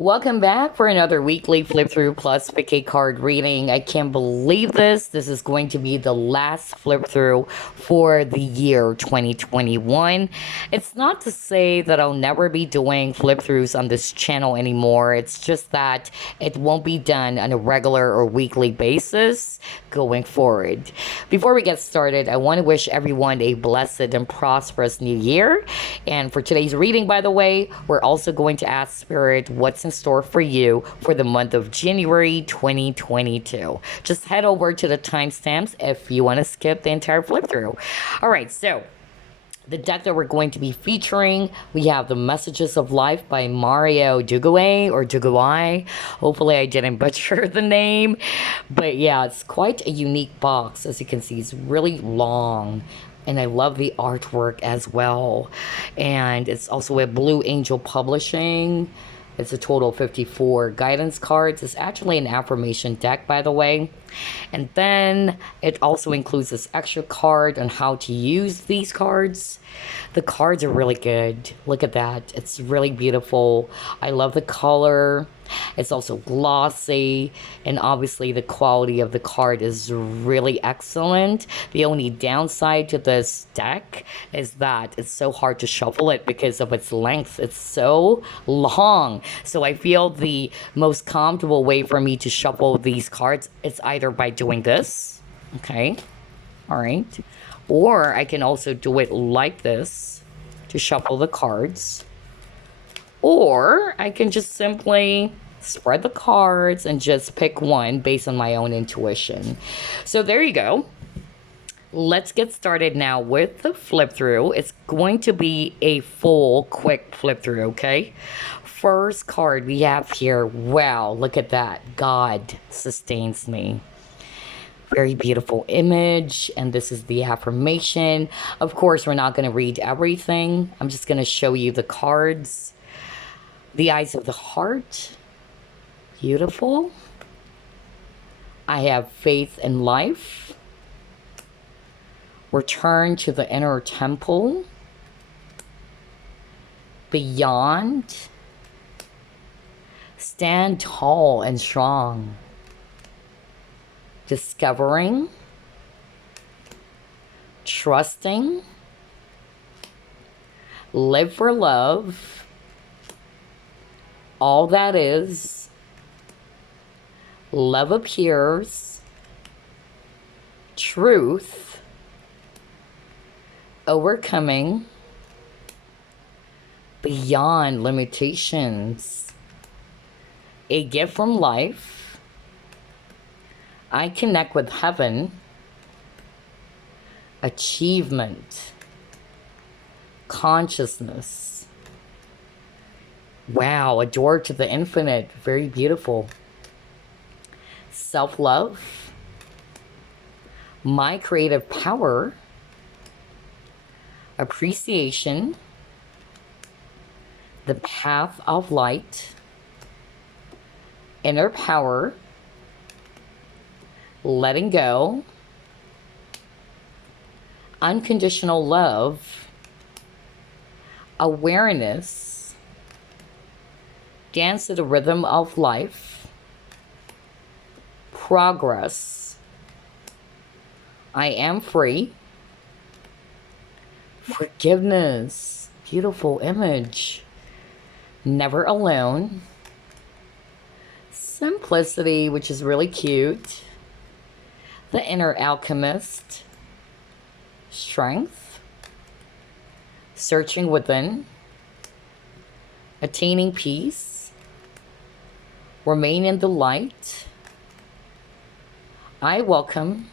Welcome back for another weekly flip through plus pick card reading. I can't believe this. This is going to be the last flip through for the year 2021. It's not to say that I'll never be doing flip throughs on this channel anymore. It's just that it won't be done on a regular or weekly basis going forward. Before we get started, I want to wish everyone a blessed and prosperous new year. And for today's reading, by the way, we're also going to ask Spirit what's in store for you for the month of January 2022. Just head over to the timestamps if you want to skip the entire flip through. All right, so the deck that we're going to be featuring, we have the Messages of Life by Mario Duguay or Duguay. Hopefully I didn't butcher the name. But yeah, it's quite a unique box. As you can see, it's really long. And I love the artwork as well. And it's also a Blue Angel Publishing. It's a total of 54 guidance cards. It's actually an affirmation deck, by the way. And then it also includes this extra card on how to use these cards. The cards are really good. Look at that. It's really beautiful. I love the color. It's also glossy, and obviously the quality of the card is really excellent. The only downside to this deck is that it's so hard to shuffle it because of its length. It's so long. So I feel the most comfortable way for me to shuffle these cards is either by doing this, okay, all right, or I can also do it like this to shuffle the cards. Or I can just simply spread the cards and just pick one based on my own intuition. So there you go. Let's get started now with the flip through. It's going to be a full, quick flip through, okay? First card we have here. Wow, look at that. God sustains me. Very beautiful image, and this is the affirmation. Of course, we're not going to read everything. I'm just going to show you the cards. The Eyes of the Heart, beautiful. I have faith in life. Return to the inner temple. Beyond. Stand tall and strong. Discovering. Trusting. Live for love. All that is, love appears, truth, overcoming, beyond limitations, a gift from life, I connect with heaven, achievement, consciousness. Wow, a door to the infinite. Very beautiful. Self-love. My creative power. Appreciation. The path of light. Inner power. Letting go. Unconditional love. Awareness. Dance to the rhythm of life. Progress. I am free. Forgiveness. Beautiful image. Never alone. Simplicity, which is really cute. The Inner Alchemist. Strength. Searching within. Attaining peace. Remain in the light. I welcome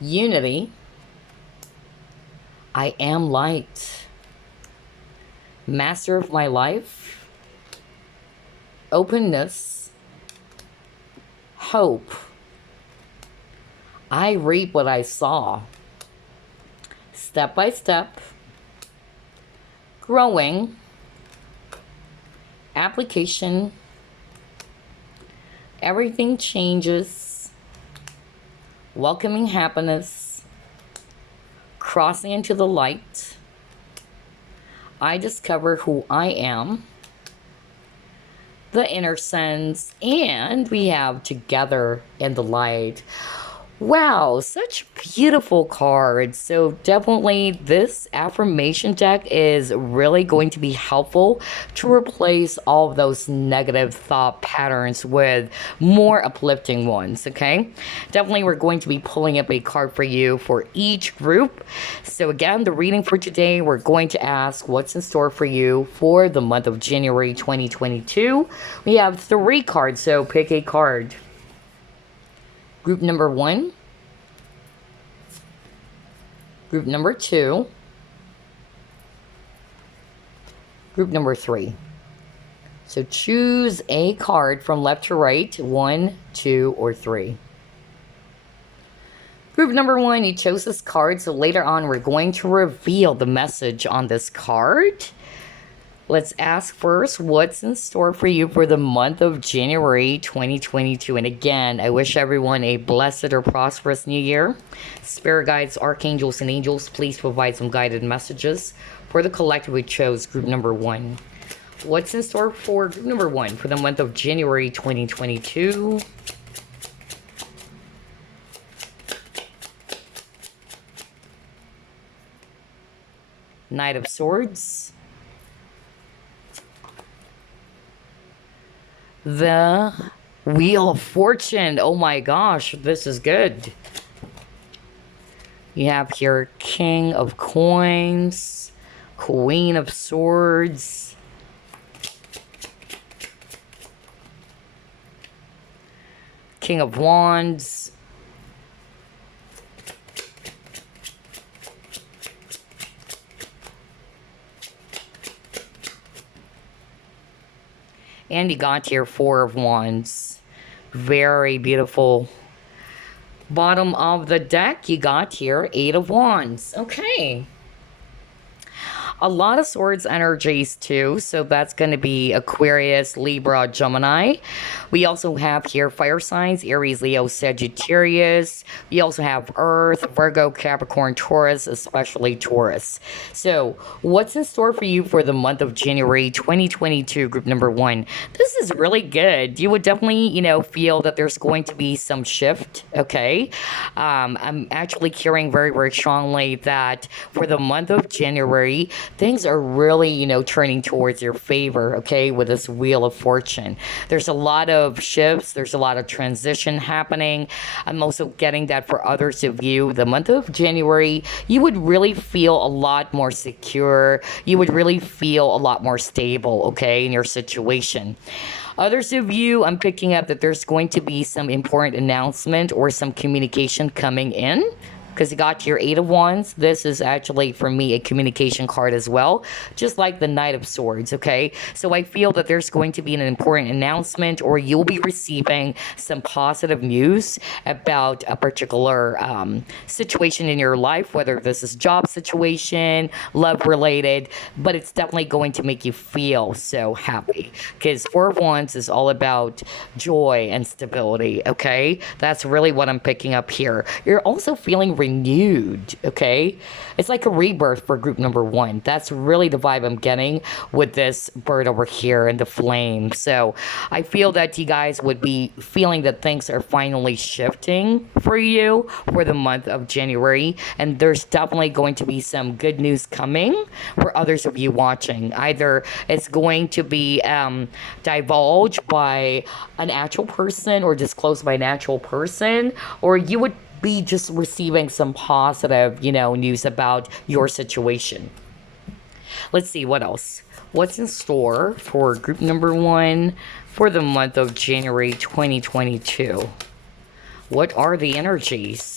unity. I am light. Master of my life. Openness. Hope. I reap what I saw. Step by step. Growing. Application. Everything changes. Welcoming happiness. Crossing into the light. I discover who I am. the inner sense, and we have together in the light. Wow, such beautiful cards. So definitely this affirmation deck is really going to be helpful to replace all of those negative thought patterns with more uplifting ones, okay? Definitely we're going to be pulling up a card for you for each group. So again, the reading for today, we're going to ask what's in store for you for the month of January 2022. We have 3 cards, so pick a card. Group number 1, group number 2, group number 3. So choose a card from left to right, 1, 2, or 3. Group number 1, you chose this card, so later on we're going to reveal the message on this card. Let's ask first what's in store for you for the month of January 2022. And again, I wish everyone a blessed or prosperous new year. Spirit guides, archangels, and angels, please provide some guided messages for the collective we chose, group number 1. What's in store for group number 1 for the month of January 2022? Knight of Swords. The Wheel of Fortune. Oh my gosh, this is good. You have here King of Coins, Queen of Swords, King of Wands, and you got here 4 of Wands. Very beautiful. Bottom of the deck, you got here 8 of Wands. Okay. A lot of swords energies too, so that's going to be Aquarius, Libra, Gemini. We also have here fire signs, Aries, Leo, Sagittarius. We also have Earth, Virgo, Capricorn, Taurus, especially Taurus. So what's in store for you for the month of January 2022, group number 1? This is really good. You would definitely, feel that there's going to be some shift, okay? I'm actually hearing very, very strongly that for the month of January, things are really, turning towards your favor, okay, with this Wheel of Fortune. There's a lot of shifts. There's a lot of transition happening. I'm also getting that for others of you, the month of January, you would really feel a lot more secure. You would really feel a lot more stable, okay, in your situation. Others of you, I'm picking up that there's going to be some important announcement or some communication coming in, because you got your 8 of Wands. This is actually, for me, a communication card as well, just like the Knight of Swords, okay? So I feel that there's going to be an important announcement, or you'll be receiving some positive news about a particular situation in your life, whether this is job situation, love related, but it's definitely going to make you feel so happy, because 4 of Wands is all about joy and stability, okay? That's really what I'm picking up here. You're also feeling renewed, okay? It's like a rebirth for group number 1. That's really the vibe I'm getting with this bird over here and the flame. So I feel that you guys would be feeling that things are finally shifting for you for the month of January, and there's definitely going to be some good news coming for others of you watching. Either it's going to be divulged by an actual person or disclosed by an actual person, or you would be just receiving some positive, news about your situation. Let's see what else. What's in store for group number 1 for the month of January 2022? What are the energies?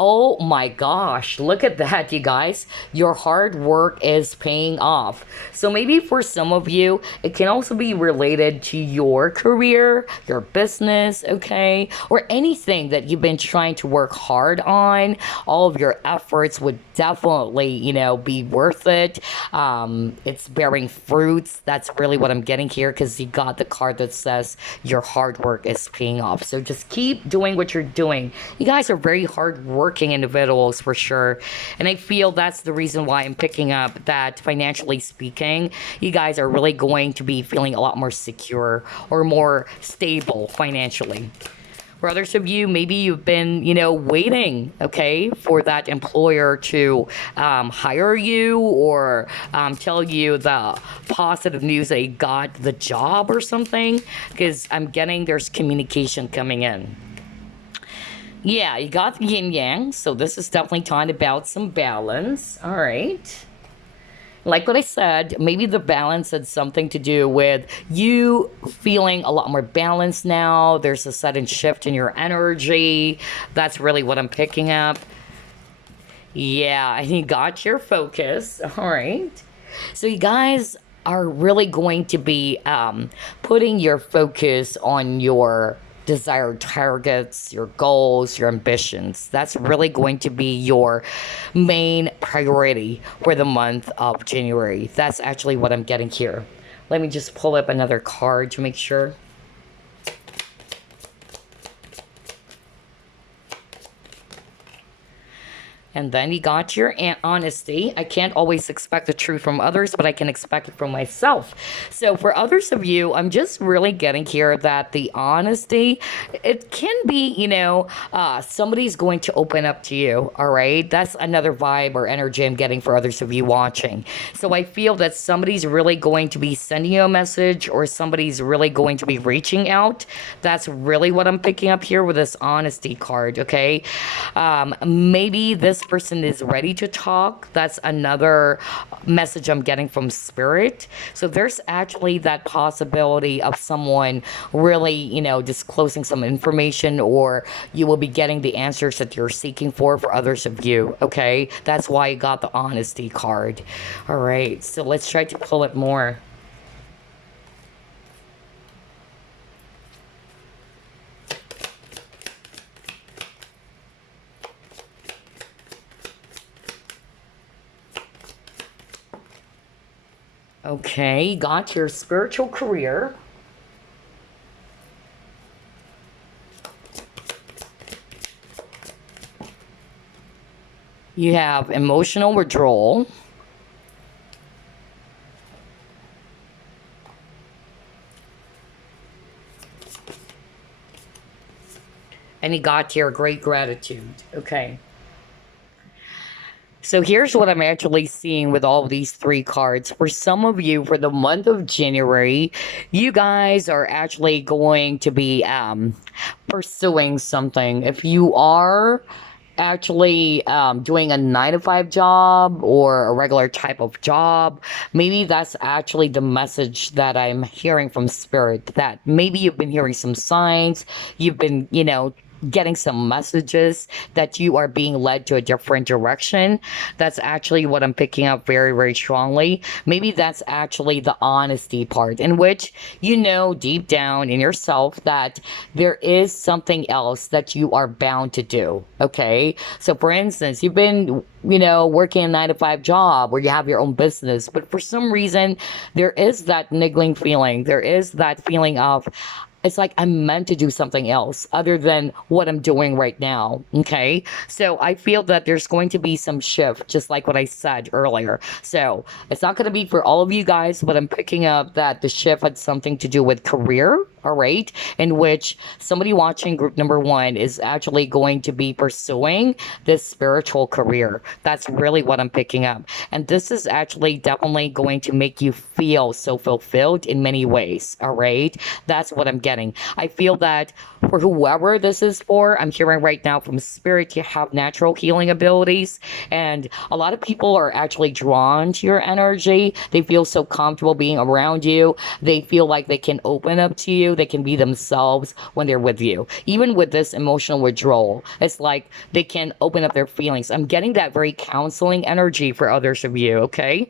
Oh my gosh, look at that, you guys. Your hard work is paying off. So maybe for some of you, it can also be related to your career, your business, okay? Or anything that you've been trying to work hard on. All of your efforts would definitely, be worth it. It's bearing fruits. That's really what I'm getting here, because you got the card that says your hard work is paying off. So just keep doing what you're doing. You guys are very hard workers. hardworking individuals for sure. And I feel that's the reason why I'm picking up that financially speaking, you guys are really going to be feeling a lot more secure or more stable financially. For others of you, maybe you've been, waiting, okay, for that employer to hire you or tell you the positive news they got the job or something, because I'm getting there's communication coming in. Yeah, you got the yin yang, so this is definitely talking about some balance. All right. Like what I said, maybe the balance had something to do with you feeling a lot more balanced now. There's a sudden shift in your energy. That's really what I'm picking up. Yeah, and you got your focus. All right. So you guys are really going to be putting your focus on your desired targets, your goals, your ambitions. That's really going to be your main priority for the month of January. That's actually what I'm getting here. Let me just pull up another card to make sure. And then you got your honesty. I can't always expect the truth from others, but I can expect it from myself. So for others of you, I'm just really getting here that the honesty, it can be, somebody's going to open up to you. All right. That's another vibe or energy I'm getting for others of you watching. So I feel that somebody's really going to be sending you a message or somebody's really going to be reaching out. That's really what I'm picking up here with this honesty card. Okay. Maybe this person is ready to talk. That's another message I'm getting from spirit. So there's actually that possibility of someone really, disclosing some information, or you will be getting the answers that you're seeking for others of you. Okay. That's why you got the honesty card. All right. So let's try to pull it more. Okay, got your spiritual career. You have emotional withdrawal. And you got your great gratitude. Okay. So here's what I'm actually seeing with all of these three cards. For some of you, for the month of January, you guys are actually going to be pursuing something. If you are actually doing a 9 to 5 job or a regular type of job, maybe that's actually the message that I'm hearing from spirit, that maybe you've been hearing some signs, you've been, getting some messages that you are being led to a different direction. That's actually what I'm picking up very, very strongly. Maybe that's actually the honesty part, in which you know deep down in yourself that there is something else that you are bound to do. Okay. So for instance, you've been, working a 9 to 5 job where you have your own business, but for some reason there is that niggling feeling. There is that feeling of, it's like I'm meant to do something else other than what I'm doing right now. Okay. So I feel that there's going to be some shift, just like what I said earlier. So it's not going to be for all of you guys, but I'm picking up that the shift had something to do with career. All right. In which somebody watching group number 1 is actually going to be pursuing this spiritual career. That's really what I'm picking up. And this is actually definitely going to make you feel so fulfilled in many ways. All right. That's what I'm getting. I feel that for whoever this is for, I'm hearing right now from spirit, you have natural healing abilities. And a lot of people are actually drawn to your energy. They feel so comfortable being around you. They feel like they can open up to you. They can be themselves when they're with you. Even with this emotional withdrawal, it's like they can open up their feelings. I'm getting that very counseling energy for others of you, okay?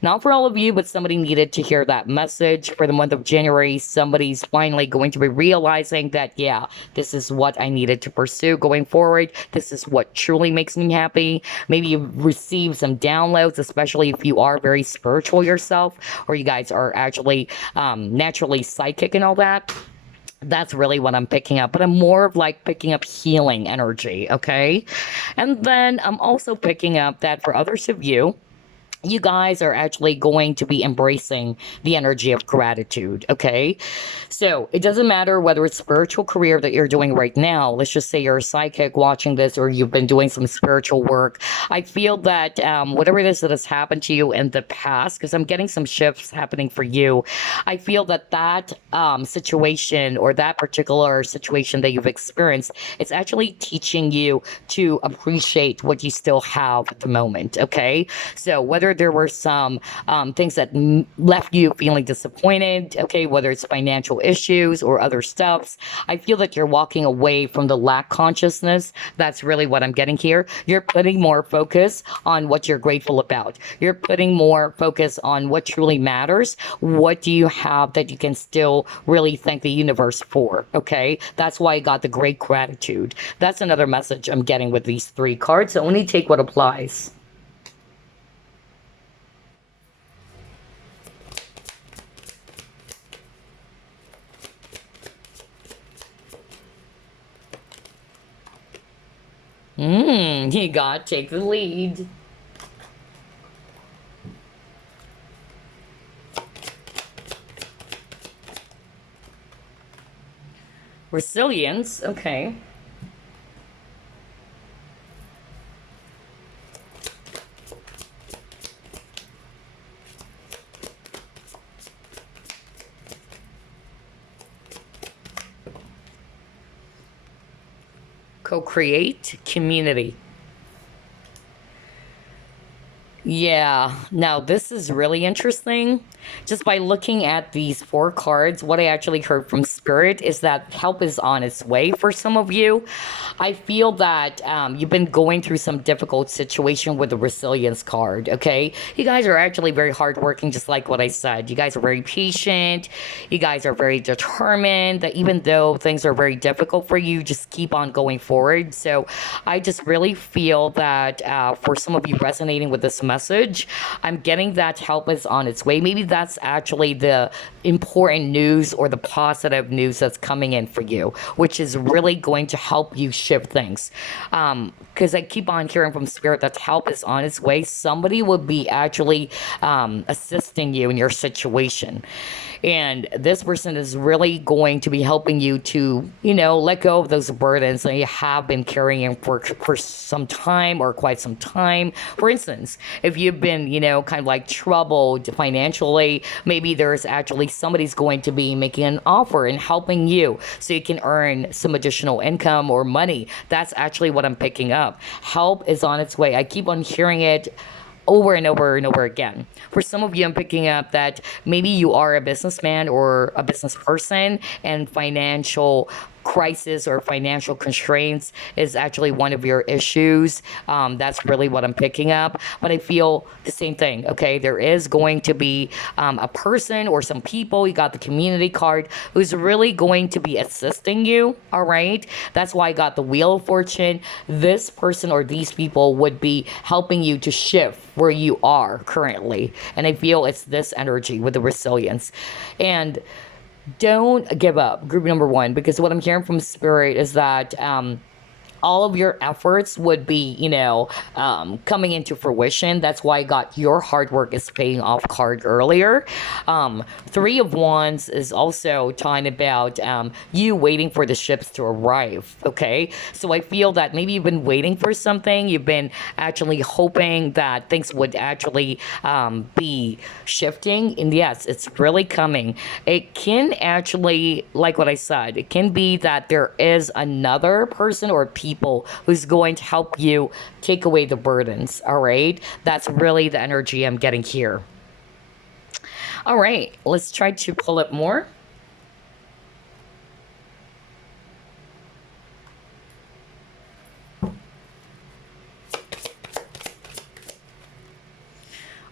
Not for all of you, but somebody needed to hear that message for the month of January. Somebody's finally going to be realizing that, yeah, this is what I needed to pursue going forward. This is what truly makes me happy. Maybe you've received some downloads, especially if you are very spiritual yourself, or you guys are actually naturally psychic and all that. That's really what I'm picking up, but I'm more of like picking up healing energy, okay? And then I'm also picking up that for others of you, you guys are actually going to be embracing the energy of gratitude, okay? So it doesn't matter whether it's spiritual career that you're doing right now. Let's just say you're a psychic watching this, or you've been doing some spiritual work. I feel that whatever it is that has happened to you in the past, because I'm getting some shifts happening for you, I feel that situation or that particular situation that you've experienced, it's actually teaching you to appreciate what you still have at the moment, okay? So whether there were some things that left you feeling disappointed, okay, whether it's financial issues or other stuffs, I feel that you're walking away from the lack consciousness. That's really what I'm getting here. You're putting more focus on what you're grateful about. You're putting more focus on what truly matters. What do you have that you can still really thank the universe for? Okay, that's why I got the great gratitude. That's another message I'm getting with these three cards. So only take what applies. You got take the lead. Resilience, okay. Co-create community. Yeah, now this is really interesting. Just by looking at these four cards, what I actually heard from Spirit is that help is on its way for some of you. I feel that you've been going through some difficult situation with the resilience card, okay? You guys are actually very hardworking, just like what I said. You guys are very patient. You guys are very determined that even though things are very difficult for you, just keep on going forward. So I just really feel that for some of you resonating with this message, I'm getting that help is on its way. Maybe that's actually the important news or the positive news that's coming in for you, which is really going to help you shift things. Because I keep on hearing from Spirit that help is on its way. Somebody will be actually assisting you in your situation. And this person is really going to be helping you to, let go of those burdens that you have been carrying for some time or quite some time. For instance, if you've been, kind of like troubled financially, maybe there's actually somebody's going to be making an offer and helping you so you can earn some additional income or money. That's actually what I'm picking up. Help is on its way. I keep on hearing it over and over and over again. For some of you, I'm picking up that maybe you are a businessman or a business person, and financial crisis or financial constraints is actually one of your issues. That's really what I'm picking up. But I feel the same thing. Okay, there is going to be a person or some people. You got the community card who's really going to be assisting you. All right, that's why I got the Wheel of Fortune. This person or these people would be helping you to shift where you are currently, and I feel it's this energy with the resilience. And don't give up, group number one, because what I'm hearing from Spirit is that all of your efforts would be, coming into fruition. That's why I got your hard work is paying off card earlier. Three of Wands is also talking about you waiting for the ships to arrive. Okay, so I feel that maybe you've been waiting for something. You've been actually hoping that things would actually be shifting, and yes, it's really coming. It can actually, like what I said, it can be that there is another person or people who's going to help you take away the burdens. All right, that's really the energy I'm getting here. All right, let's try to pull up more.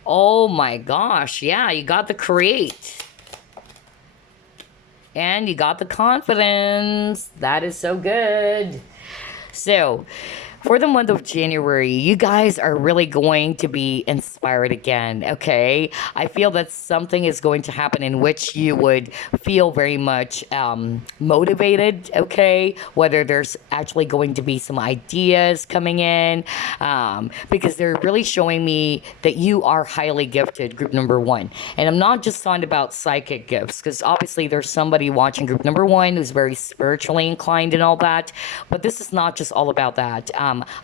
Oh my gosh, yeah, you got the create. And you got the confidence. That is so good. So, For the month of January, you guys are really going to be inspired again, okay? I feel that something is going to happen in which you would feel very much motivated, okay? Whether there's actually going to be some ideas coming in, because they're really showing me that you are highly gifted, group number one. And I'm not just talking about psychic gifts, because obviously there's somebody watching group number one who's very spiritually inclined and all that, but this is not just all about that.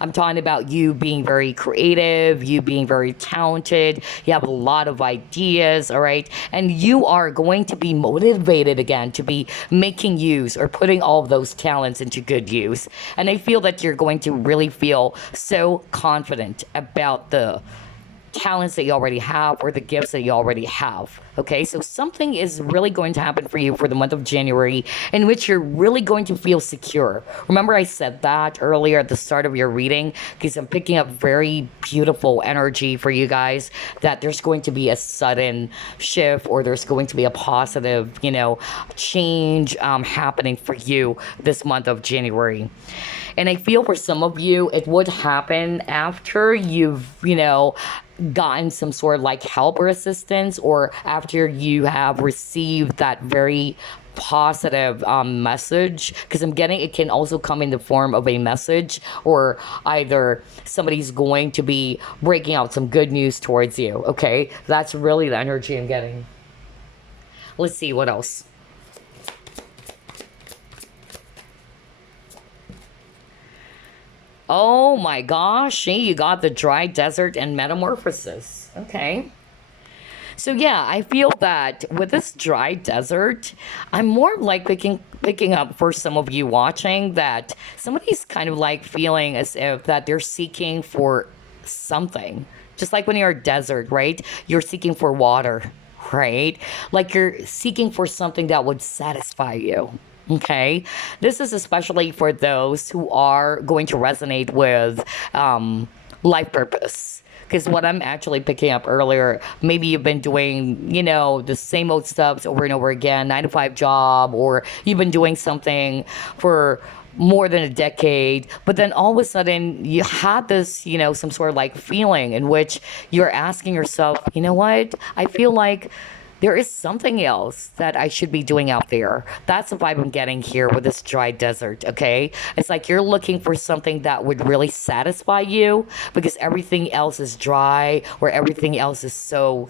I'm talking about you being very creative, you being very talented, you have a lot of ideas, all right? And you are going to be motivated again to be making use or putting all of those talents into good use. And I feel that you're going to really feel so confident about the talents that you already have or the gifts that you already have. Okay, so something is really going to happen for you for the month of January in which you're really going to feel secure. Remember, I said that earlier at the start of your reading because I'm picking up very beautiful energy for you guys that there's going to be a sudden shift or there's going to be a positive, change happening for you this month of January. And I feel for some of you, it would happen after you've, gotten some sort of like help or assistance, or after you have received that very positive message, because I'm getting it can also come in the form of a message, or either somebody's going to be breaking out some good news towards you. Okay, that's really the energy I'm getting. Let's see what else. Oh my gosh, see, you got the dry desert and metamorphosis. Okay. So yeah, I feel that with this dry desert, I'm more like picking up for some of you watching that somebody's kind of like feeling as if that they're seeking for something. Just like when you're a desert, right? You're seeking for water, right? Like you're seeking for something that would satisfy you. Okay, this is especially for those who are going to resonate with life purpose. Because what I'm actually picking up earlier, maybe you've been doing, the same old stuff over and over again, 9 to 5 job, or you've been doing something for more than a decade, but then all of a sudden you had this, some sort of like feeling in which you're asking yourself, you know what? I feel like there is something else that I should be doing out there. That's the vibe I'm getting here with this dry desert, okay? It's like you're looking for something that would really satisfy you because everything else is dry or everything else is so,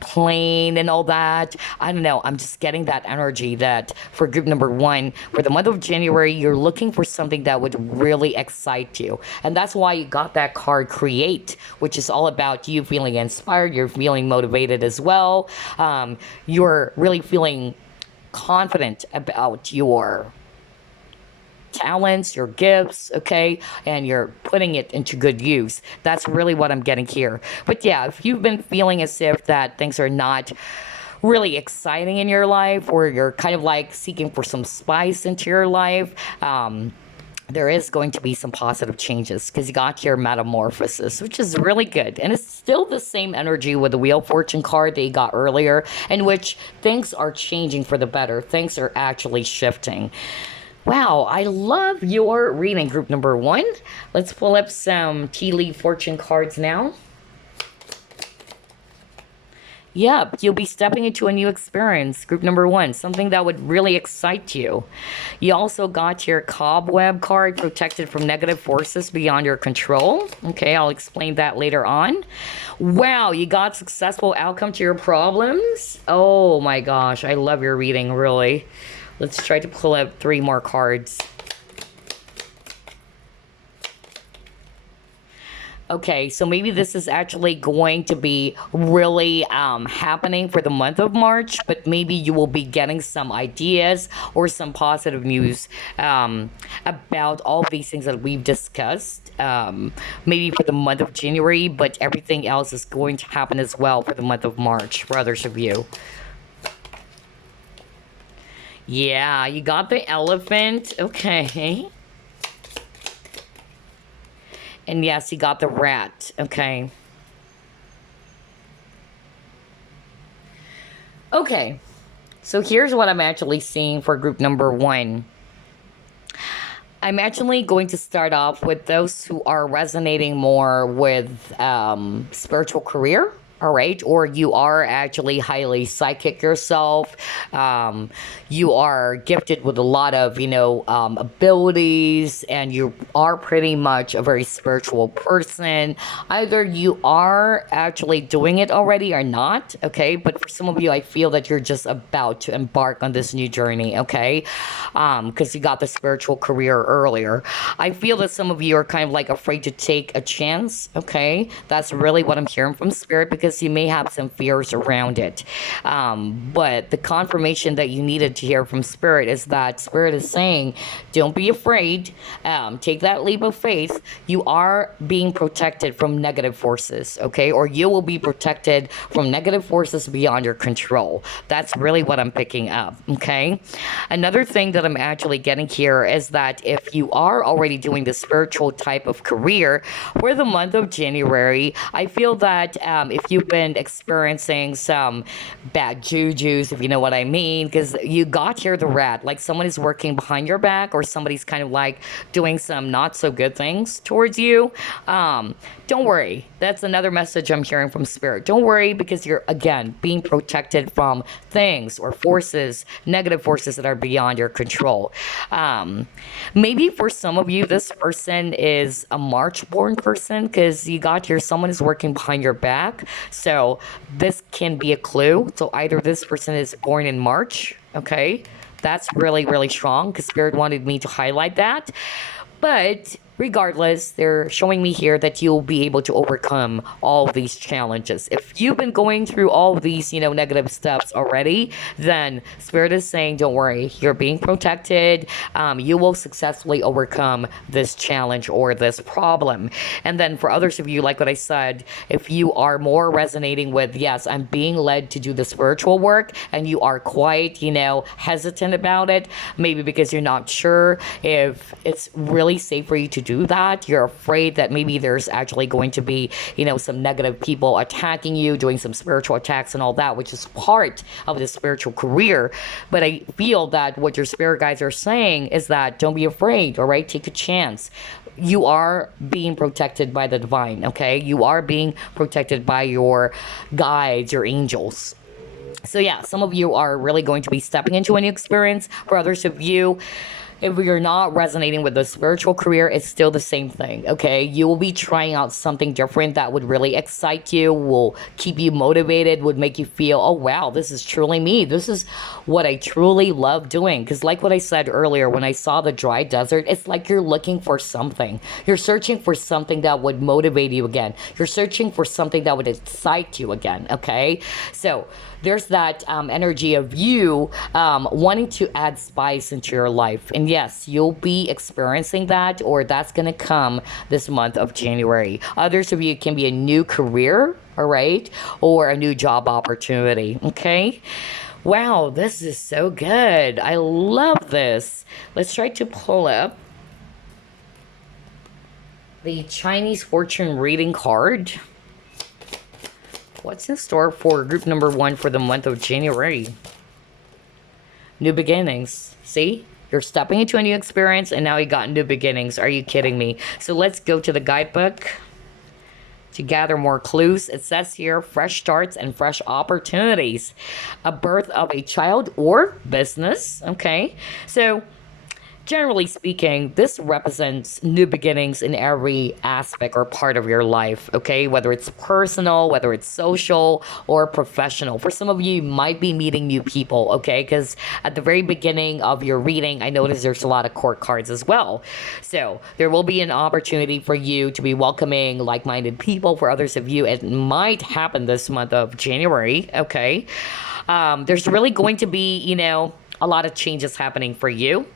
plain and all that. I don't know. I'm just getting that energy that for group number one, for the month of January, you're looking for something that would really excite you. And that's why you got that card create, which is all about you feeling inspired, you're feeling motivated as well. You're really feeling confident about your talents, your gifts, okay? And you're putting it into good use. That's really what I'm getting here. But yeah, if you've been feeling as if that things are not really exciting in your life, or you're kind of like seeking for some spice into your life, there is going to be some positive changes because you got your metamorphosis, which is really good. And it's still the same energy with the Wheel of Fortune card that you got earlier, in which things are changing for the better. Things are actually shifting. Wow, I love your reading, group number one. Let's pull up some tea leaf fortune cards now. Yep, you'll be stepping into a new experience, group number one, something that would really excite you. You also got your cobweb card, protected from negative forces beyond your control. Okay, I'll explain that later on. Wow, you got successful outcome to your problems. Oh my gosh, I love your reading, really. Let's try to pull up 3 more cards. Okay, so maybe this is actually going to be really happening for the month of March, but maybe you will be getting some ideas or some positive news about all these things that we've discussed. Maybe for the month of January, but everything else is going to happen as well for the month of March for others of you. Yeah, you got the elephant. Okay. And yes, you got the rat. Okay. Okay. So here's what I'm actually seeing for group number one. I'm actually going to start off with those who are resonating more with spiritual career. All right, or you are actually highly psychic yourself. Um, you are gifted with a lot of, abilities, and you are pretty much a very spiritual person. Either you are actually doing it already or not, okay? But for some of you, I feel that you're just about to embark on this new journey, okay? Because you got the spiritual career earlier. I feel that some of you are kind of like afraid to take a chance, okay? That's really what I'm hearing from Spirit because you may have some fears around it. But the confirmation that you needed to hear from Spirit is that Spirit is saying, don't be afraid. Take that leap of faith. You are being protected from negative forces, okay? Or you will be protected from negative forces beyond your control. That's really what I'm picking up, okay? Another thing that I'm actually getting here is that if you are already doing the spiritual type of career for the month of January, I feel that if you've been experiencing some bad jujus, if you know what I mean, because you got here the rat, like someone is working behind your back or somebody's kind of like doing some not so good things towards you, don't worry. That's another message I'm hearing from Spirit. Don't worry because you're, again, being protected from things or forces, negative forces that are beyond your control. Maybe for some of you, this person is a March born person because you got here, someone is working behind your back. So this can be a clue. So either this person is born in March, okay? That's really, really strong because Spirit wanted me to highlight that. But regardless, they're showing me here that you'll be able to overcome all of these challenges. If you've been going through all of these, negative steps already, then Spirit is saying, don't worry, you're being protected. You will successfully overcome this challenge or this problem. And then for others of you, like what I said, if you are more resonating with, yes, I'm being led to do the spiritual work, and you are quite, hesitant about it, maybe because you're not sure if it's really safe for you to do that. You're afraid that maybe there's actually going to be, some negative people attacking you, doing some spiritual attacks and all that, which is part of the spiritual career. But I feel that what your spirit guides are saying is that don't be afraid, all right? Take a chance. You are being protected by the divine, okay? You are being protected by your guides, your angels. So yeah, some of you are really going to be stepping into a new experience. For others of you, if you're not resonating with the spiritual career, it's still the same thing, okay? You will be trying out something different that would really excite you, will keep you motivated, would make you feel, oh, wow, this is truly me. This is what I truly love doing. Because like what I said earlier, when I saw the dry desert, it's like you're looking for something. You're searching for something that would motivate you again. You're searching for something that would excite you again, okay? So there's that energy of you wanting to add spice into your life. And yes, you'll be experiencing that, or that's going to come this month of January. Others of you can be a new career, all right, or a new job opportunity, okay? Wow, this is so good. I love this. Let's try to pull up the Chinese fortune reading card. What's in store for group number 1 for the month of January? New beginnings. See? You're stepping into a new experience and now you got new beginnings. Are you kidding me? So let's go to the guidebook to gather more clues. It says here, fresh starts and fresh opportunities. A birth of a child or business. Okay. So generally speaking, this represents new beginnings in every aspect or part of your life, okay? Whether it's personal, whether it's social, or professional. For some of you, you might be meeting new people, okay? Because at the very beginning of your reading, I noticed there's a lot of court cards as well. So there will be an opportunity for you to be welcoming like-minded people. For others of you, it might happen this month of January, okay? There's really going to be, a lot of changes happening for you.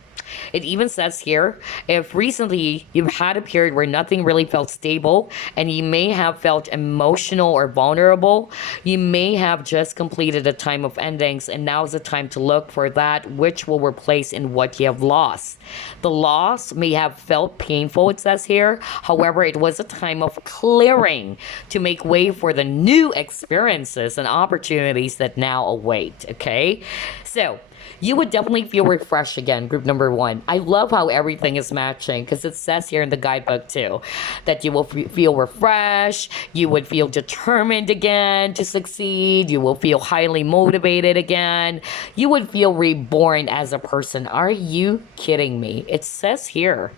It even says here, if recently you've had a period where nothing really felt stable and you may have felt emotional or vulnerable, you may have just completed a time of endings, and now is the time to look for that which will replace in what you have lost. The loss may have felt painful, it says here. However, it was a time of clearing to make way for the new experiences and opportunities that now await, okay? So you would definitely feel refreshed again, group number 1. I love how everything is matching because it says here in the guidebook too that you will feel refreshed, you would feel determined again to succeed, you will feel highly motivated again, you would feel reborn as a person. Are you kidding me? It says here.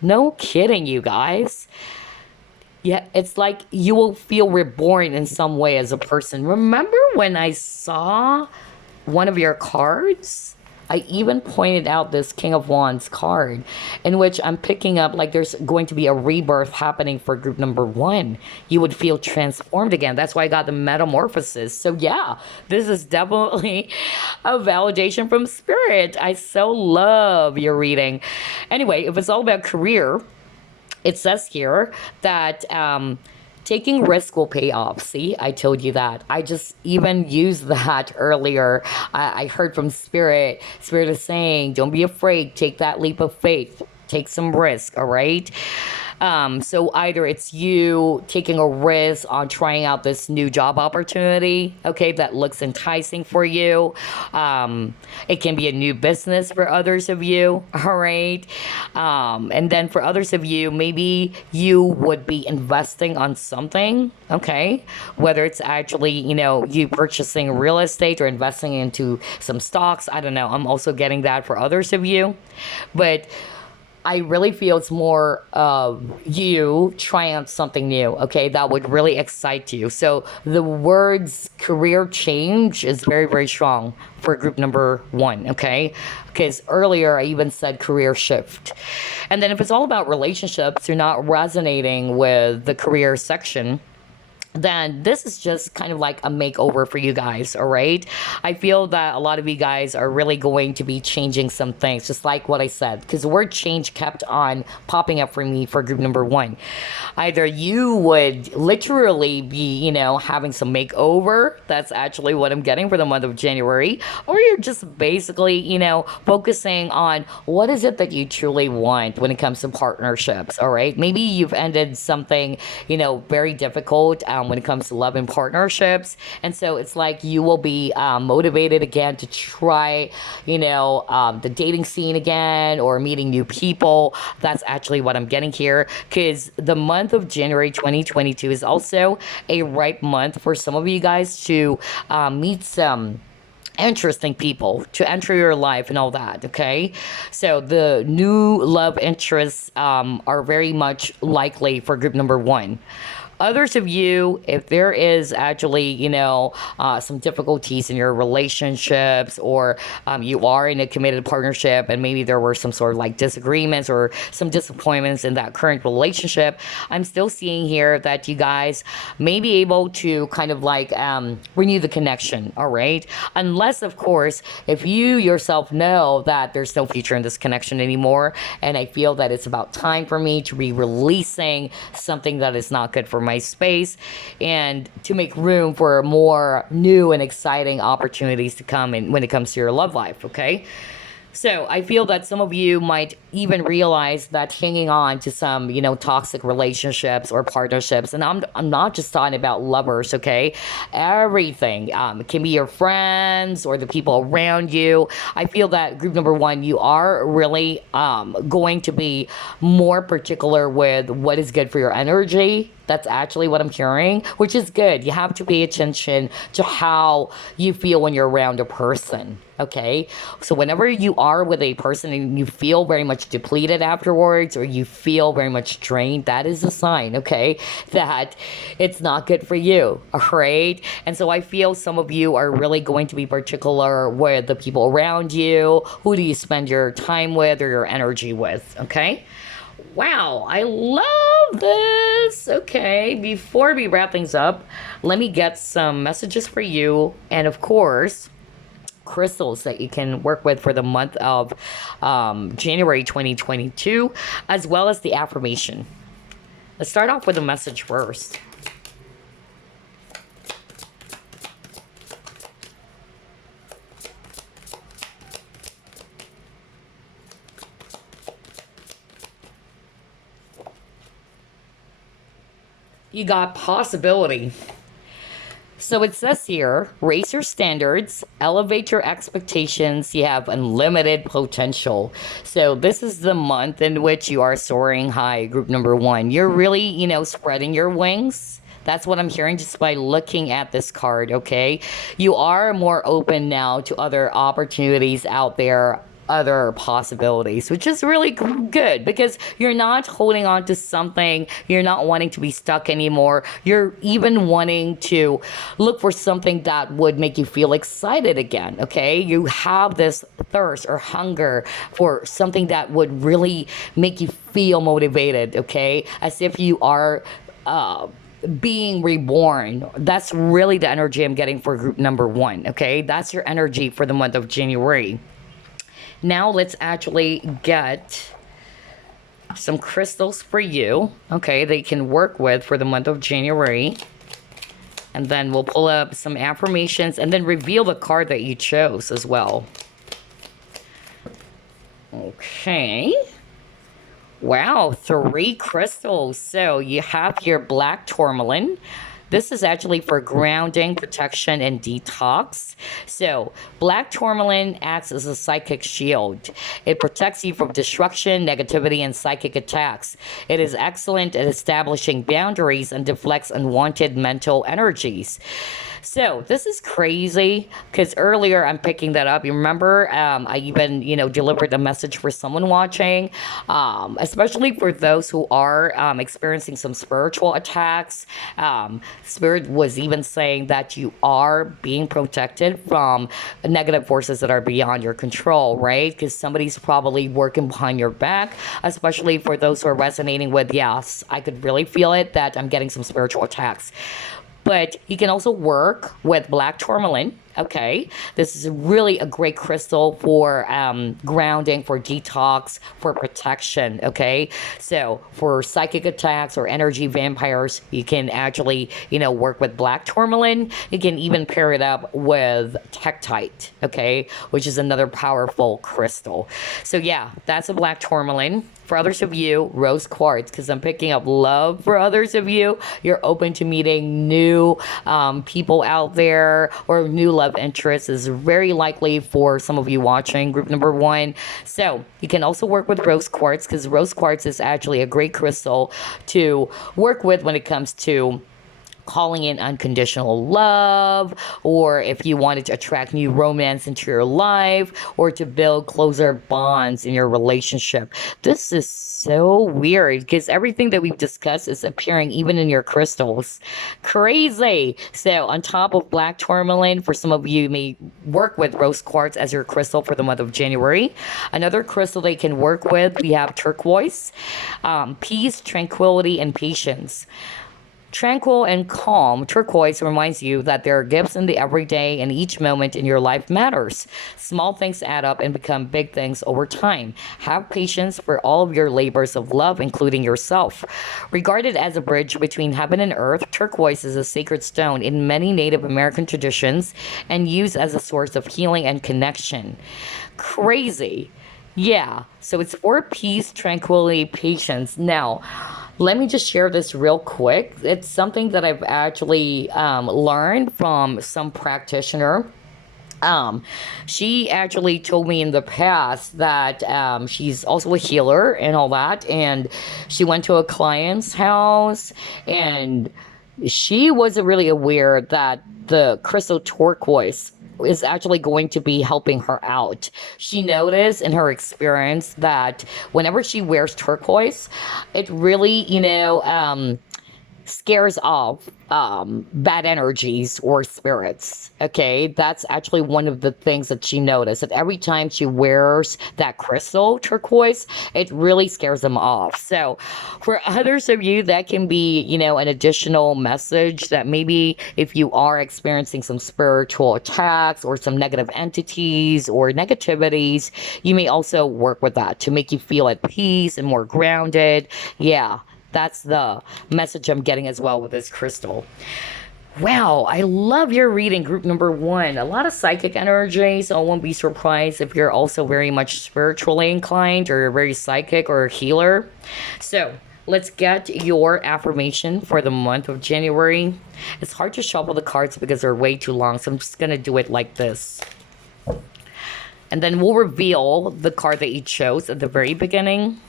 No kidding, you guys. Yeah, it's like you will feel reborn in some way as a person. Remember when I saw one of your cards? I even pointed out this King of Wands card, in which I'm picking up like there's going to be a rebirth happening for group number 1. You would feel transformed again. That's why I got the metamorphosis. So, yeah, this is definitely a validation from spirit. I so love your reading. Anyway, if it's all about career, it says here that taking risk will pay off. See, I told you that. I just even used that earlier. I heard from Spirit. Spirit is saying, don't be afraid. Take that leap of faith. Take some risk, all right? So either it's you taking a risk on trying out this new job opportunity, okay, that looks enticing for you. It can be a new business for others of you, all right? And then for others of you, maybe you would be investing on something, okay? Whether it's actually, you purchasing real estate or investing into some stocks. I don't know. I'm also getting that for others of you. But I really feel it's more of you trying out something new, okay, that would really excite you. So the words career change is very, very strong for group number 1, okay? Because earlier I even said career shift. And then if it's all about relationships, you're not resonating with the career section, then this is just kind of like a makeover for you guys, all right? I feel that a lot of you guys are really going to be changing some things, just like what I said, because the word change kept on popping up for me for group number 1. Either you would literally be, having some makeover, that's actually what I'm getting for the month of January, or you're just basically, focusing on what is it that you truly want when it comes to partnerships, all right? Maybe you've ended something, very difficult, when it comes to love and partnerships. And so it's like you will be motivated again to try, the dating scene again or meeting new people. That's actually what I'm getting here, because the month of January 2022 is also a ripe month for some of you guys to meet some interesting people to enter your life and all that, okay? So the new love interests are very much likely for group number 1. Others of you, if there is actually, some difficulties in your relationships, or you are in a committed partnership and maybe there were some sort of like disagreements or some disappointments in that current relationship, I'm still seeing here that you guys may be able to kind of like renew the connection, all right? Unless, of course, if you yourself know that there's no future in this connection anymore, and I feel that it's about time for me to be releasing something that is not good for my space and to make room for more new and exciting opportunities to come in when it comes to your love life, okay? So I feel that some of you might even realize that hanging on to some, toxic relationships or partnerships, and I'm not just talking about lovers, okay? Everything. It can be your friends or the people around you. I feel that group number 1, you are really going to be more particular with what is good for your energy. That's actually what I'm hearing, which is good. You have to pay attention to how you feel when you're around a person, okay? So whenever you are with a person and you feel very much depleted afterwards, or you feel very much drained, that is a sign, okay, that it's not good for you, all right? And so I feel some of you are really going to be particular with the people around you. Who do you spend your time with or your energy with, okay? Wow, I love this. Okay, before we wrap things up, let me get some messages for you. And of course, crystals that you can work with for the month of January 2022, as well as the affirmation. Let's start off with a message first. You got possibility. So it says here, raise your standards, elevate your expectations, you have unlimited potential. So this is the month in which you are soaring high, group number one. You're really, spreading your wings. That's what I'm hearing just by looking at this card, okay? You are more open now to other opportunities out there, other possibilities, which is really good because you're not holding on to something. You're not wanting to be stuck anymore. You're even wanting to look for something that would make you feel excited again, okay? You have this thirst or hunger for something that would really make you feel motivated, okay? As if you are being reborn. That's really the energy I'm getting for group number one, okay? That's your energy for the month of January. Now let's actually get some crystals for you, okay, they can work with for the month of January. And then we'll pull up some affirmations and then reveal the card that you chose as well. Okay. Wow, 3 crystals. So you have your black tourmaline. This is actually for grounding, protection, and detox. So, black tourmaline acts as a psychic shield. It protects you from destruction, negativity, and psychic attacks. It is excellent at establishing boundaries and deflects unwanted mental energies. So this is crazy because earlier I'm picking that up. You remember, I even, delivered a message for someone watching, especially for those who are experiencing some spiritual attacks. Spirit was even saying that you are being protected from negative forces that are beyond your control, right? Because somebody's probably working behind your back, especially for those who are resonating with, yes, I could really feel it, that I'm getting some spiritual attacks. But you can also work with black tourmaline. Okay, this is really a great crystal for grounding, for detox, for protection. Okay, so for psychic attacks or energy vampires, you can actually, work with black tourmaline. You can even pair it up with tektite, okay, which is another powerful crystal. So yeah, that's a black tourmaline. For others of you, rose quartz, because I'm picking up love for others of you. You're open to meeting new people out there, or new love interest is very likely for some of you watching group number one. So you can also work with rose quartz, because rose quartz is actually a great crystal to work with when it comes to calling in unconditional love, or if you wanted to attract new romance into your life, or to build closer bonds in your relationship. This is so weird because everything that we've discussed is appearing even in your crystals. Crazy. So on top of black tourmaline, for some of you may work with rose quartz as your crystal for the month of January. Another crystal they can work with, we have turquoise, peace, tranquility, and patience. Tranquil and calm, turquoise reminds you that there are gifts in the everyday and each moment in your life matters. Small things add up and become big things over time. Have patience for all of your labors of love, including yourself. Regarded as a bridge between heaven and earth, turquoise is a sacred stone in many Native American traditions and used as a source of healing and connection. Crazy. Yeah, so it's for peace, tranquility, patience. Now, let me just share this real quick. It's something that I've actually learned from some practitioner. She actually told me in the past that she's also a healer and all that. And she went to a client's house and she wasn't really aware that the crystal turquoise is actually going to be helping her out. She noticed in her experience that whenever she wears turquoise, it really, scares off bad energies or spirits. Okay, that's actually one of the things that she noticed, that every time she wears that crystal turquoise, it really scares them off. So for others of you, that can be, an additional message that maybe if you are experiencing some spiritual attacks or some negative entities or negativities, you may also work with that to make you feel at peace and more grounded. Yeah, that's the message I'm getting as well with this crystal. Wow, I love your reading, group number one. A lot of psychic energy, so I won't be surprised if you're also very much spiritually inclined or very psychic or a healer. So Let's get your affirmation for the month of January. It's hard to shuffle the cards because they're way too long, so I'm just gonna do it like this. And then we'll reveal the card that you chose at the very beginning.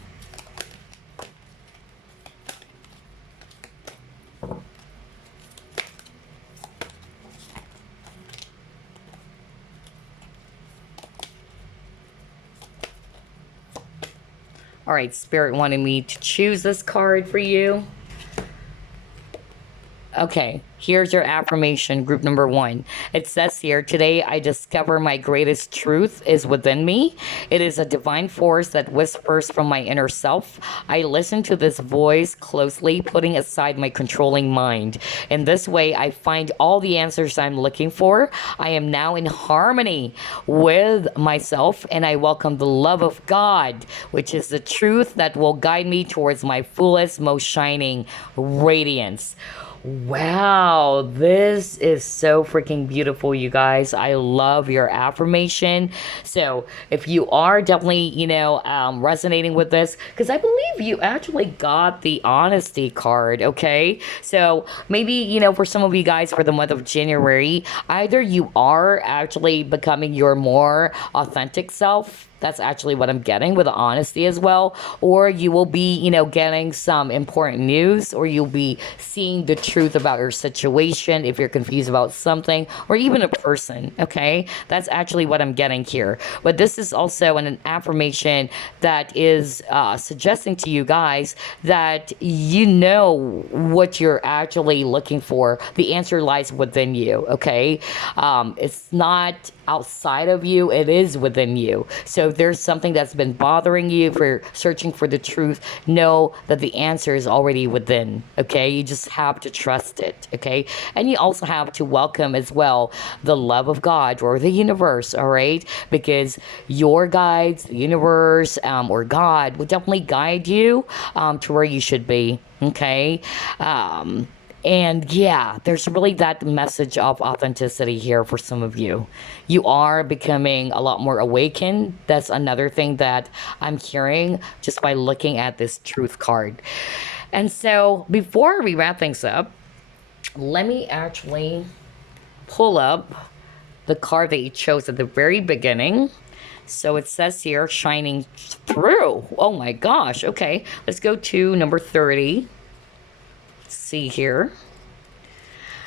All right, Spirit wanted me to choose this card for you. Okay, here's your affirmation, group number one. It says here, today I discover my greatest truth is within me. It is a divine force that whispers from my inner self. I listen to this voice closely, putting aside my controlling mind. In this way, I find all the answers I'm looking for. I am now in harmony with myself, and I welcome the love of God, which is the truth that will guide me towards my fullest, most shining radiance. Wow, this is so freaking beautiful, you guys. I love your affirmation. So, if you are definitely, resonating with this, because I believe you actually got the honesty card, okay? So, maybe, for some of you guys for the month of January, either you are actually becoming your more authentic self. That's actually what I'm getting with the honesty as well. Or you will be, getting some important news, or you'll be seeing the truth about your situation if you're confused about something, or even a person. Okay. That's actually what I'm getting here. But this is also an affirmation that is suggesting to you guys that you know what you're actually looking for. The answer lies within you. Okay. It's not outside of you, it is within you. So if there's something that's been bothering you, for searching for the truth, know that the answer is already within. Okay, you just have to trust it. Okay, and you also have to welcome as well the love of God or the universe. All right, because your guides, the universe, or God will definitely guide you to where you should be. Okay. And yeah, there's really that message of authenticity here for some of you. You are becoming a lot more awakened. That's another thing that I'm hearing just by looking at this truth card. And so before we wrap things up, let me actually pull up the card that you chose at the very beginning. So it says here, shining through. Oh my gosh. Okay, let's go to number 30. See here.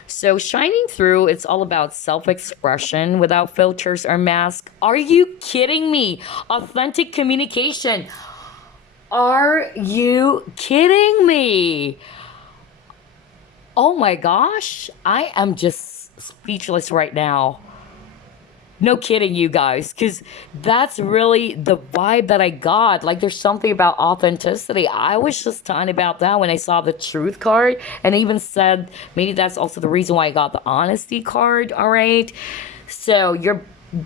So shining through, it's all about self-expression without filters or masks. Are you kidding me? Authentic communication. Are you kidding me? Oh my gosh, I am just speechless right now. No kidding, you guys, because that's really the vibe that I got. Like, there's something about authenticity. I was just talking about that when I saw the truth card, and I even said maybe that's also the reason why I got the honesty card. All right. So, you're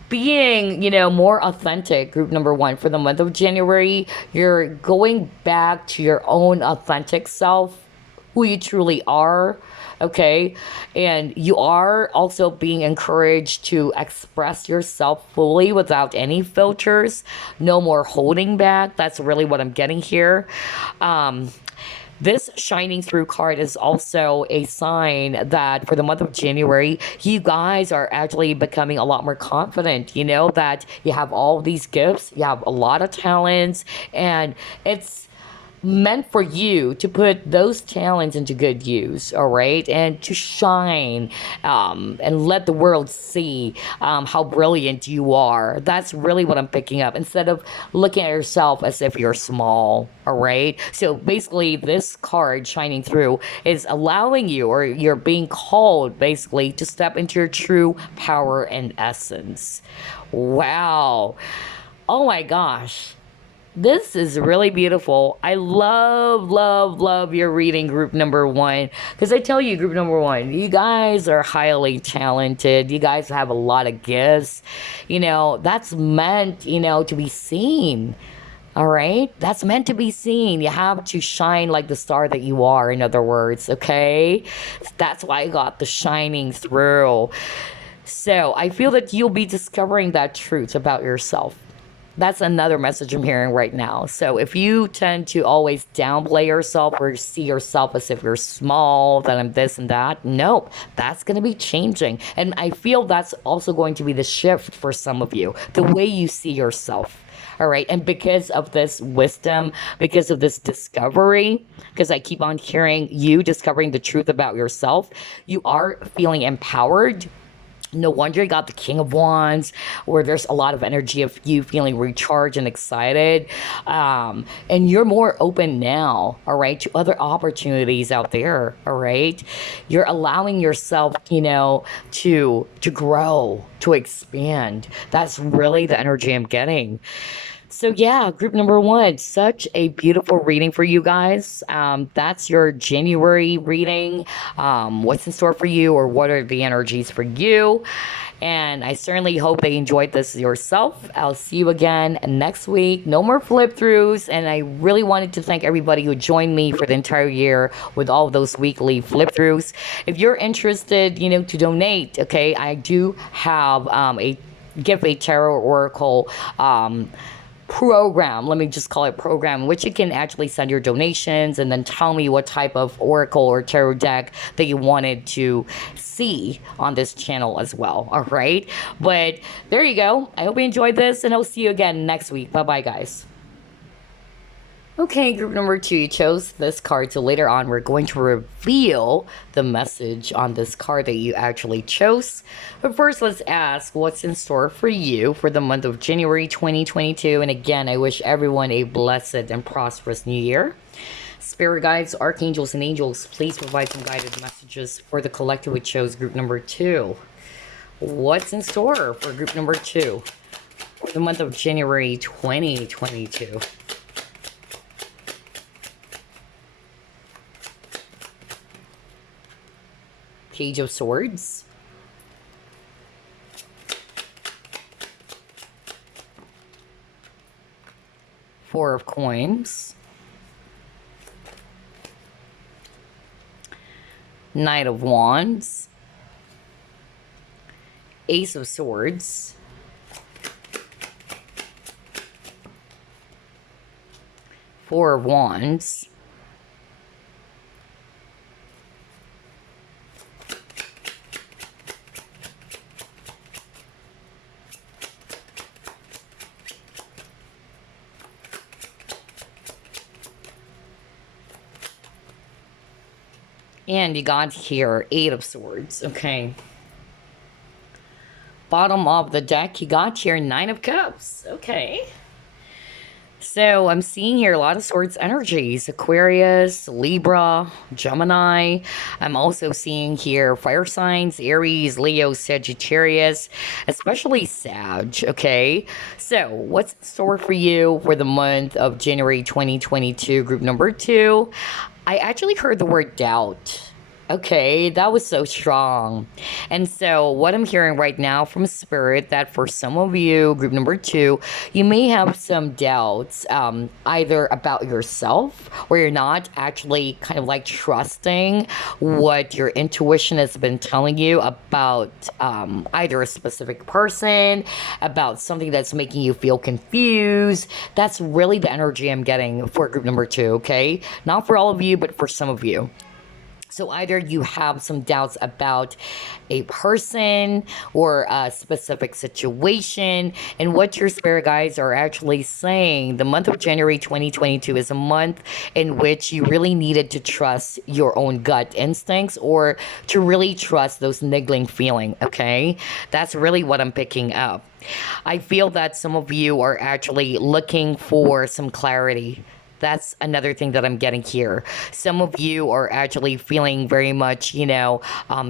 being, more authentic, group number one, for the month of January. You're going back to your own authentic self, who you truly are. Okay. And you are also being encouraged to express yourself fully without any filters. No more holding back. That's really what I'm getting here. This shining through card is also a sign that for the month of January, you guys are actually becoming a lot more confident. You know that you have all these gifts, you have a lot of talents, and it's meant for you to put those talents into good use, all right, and to shine, and let the world see how brilliant you are. That's really what I'm picking up, instead of looking at yourself as if you're small. All right, so basically this card shining through is allowing you, or you're being called basically, to step into your true power and essence. Wow. Oh my gosh, this is really beautiful. I love, love, love your reading, group number one. Because I tell you, group number one, you guys are highly talented. You guys have a lot of gifts. That's meant, to be seen. All right? That's meant to be seen. You have to shine like the star that you are, in other words, okay? That's why I got the shining through. So I feel that you'll be discovering that truth about yourself. That's another message I'm hearing right now. So if you tend to always downplay yourself or see yourself as if you're small, that I'm this and that, nope, that's going to be changing. And I feel that's also going to be the shift for some of you, the way you see yourself. All right. And because of this wisdom, because of this discovery, because I keep on hearing you discovering the truth about yourself, you are feeling empowered. No wonder you got the King of Wands, where there's a lot of energy of you feeling recharged and excited. And you're more open now, all right, to other opportunities out there, all right? You're allowing yourself, to grow, to expand. That's really the energy I'm getting. So yeah, group number one, such a beautiful reading for you guys. That's your January reading. What's in store for you, or what are the energies for you? And I certainly hope they enjoyed this yourself. I'll see you again next week. No more flip throughs. And I really wanted to thank everybody who joined me for the entire year with all of those weekly flip throughs. If you're interested, to donate, okay, I do have a give a tarot oracle program, let me just call it program, in which you can actually send your donations and then tell me what type of oracle or tarot deck that you wanted to see on this channel as well. All right, but there you go. I hope you enjoyed this, and I'll see you again next week. Bye bye, guys. Okay, group number two, you chose this card. So later on, we're going to reveal the message on this card that you actually chose. But first, let's ask what's in store for you for the month of January 2022. And again, I wish everyone a blessed and prosperous new year. Spirit guides, archangels, and angels, please provide some guided messages for the collective who chose group number two. What's in store for group number two for the month of January 2022? Page of Swords, Four of Coins, Knight of Wands, Ace of Swords, Four of Wands, and you got here Eight of Swords. Okay. Bottom of the deck, you got here Nine of Cups. Okay. So I'm seeing here a lot of swords energies. Aquarius, Libra, Gemini. I'm also seeing here fire signs, Aries, Leo, Sagittarius, especially Sag. Okay. So what's in store for you for the month of January 2022, group number two? I actually heard the word doubt. Okay, that was so strong. And so what I'm hearing right now from Spirit, that for some of you, group number two, you may have some doubts, either about yourself, or you're not actually kind of like trusting what your intuition has been telling you about either a specific person, about something that's making you feel confused. That's really the energy I'm getting for group number two, okay? Not for all of you, but for some of you. So either you have some doubts about a person or a specific situation, and what your spirit guides are actually saying, the month of January 2022 is a month in which you really needed to trust your own gut instincts, or to really trust those niggling feeling, okay? That's really what I'm picking up. I feel that some of you are actually looking for some clarity. That's another thing that I'm getting here. Some of you are actually feeling very much,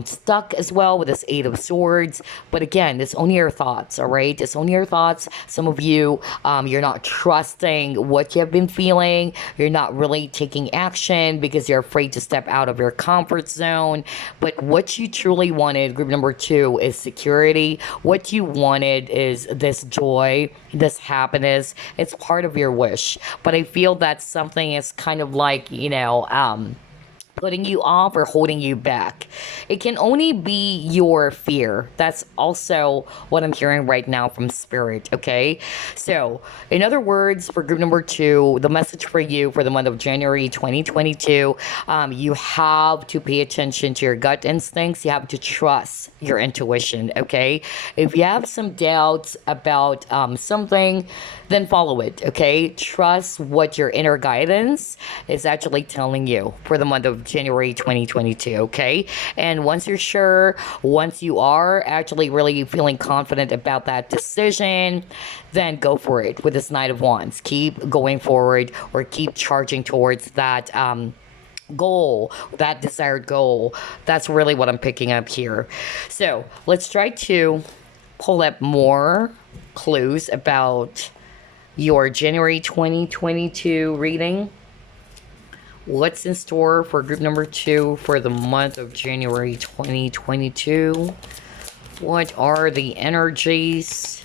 stuck as well with this Eight of Swords. But again, it's only your thoughts, all right? It's only your thoughts. Some of you, you're not trusting what you have been feeling. You're not really taking action because you're afraid to step out of your comfort zone. But what you truly wanted, group number two, is security. What you wanted is this joy, this happiness. It's part of your wish. But I feel that something is kind of like, putting you off or holding you back. It can only be your fear. That's also what I'm hearing right now from Spirit, okay? So, in other words, for group number two, the message for you for the month of January 2022, you have to pay attention to your gut instincts. You have to trust your intuition, okay? If you have some doubts about something, then follow it, okay? Trust what your inner guidance is actually telling you for the month of January 2022, okay? And once you're sure, once you are actually really feeling confident about that decision, then go for it with this Knight of Wands. Keep going forward or keep charging towards that. Goal, that desired goal. That's really what I'm picking up here. So let's try to pull up more clues about your January 2022 reading. What's in store for group number two for the month of January 2022? What are the energies?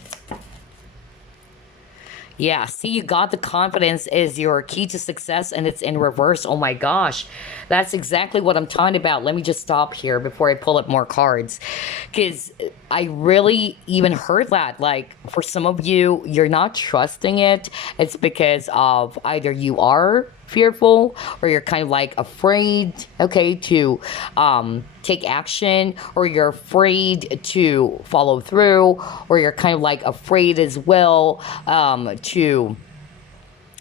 Yeah, see, you got the confidence is your key to success and it's in reverse. Oh my gosh, that's exactly what I'm talking about. Let me just stop here before I pull up more cards. Because I really even heard that. Like, for some of you, you're not trusting it. It's because of either you are fearful or you're kind of like afraid, okay, to take action, or you're afraid to follow through, or you're kind of like afraid as well to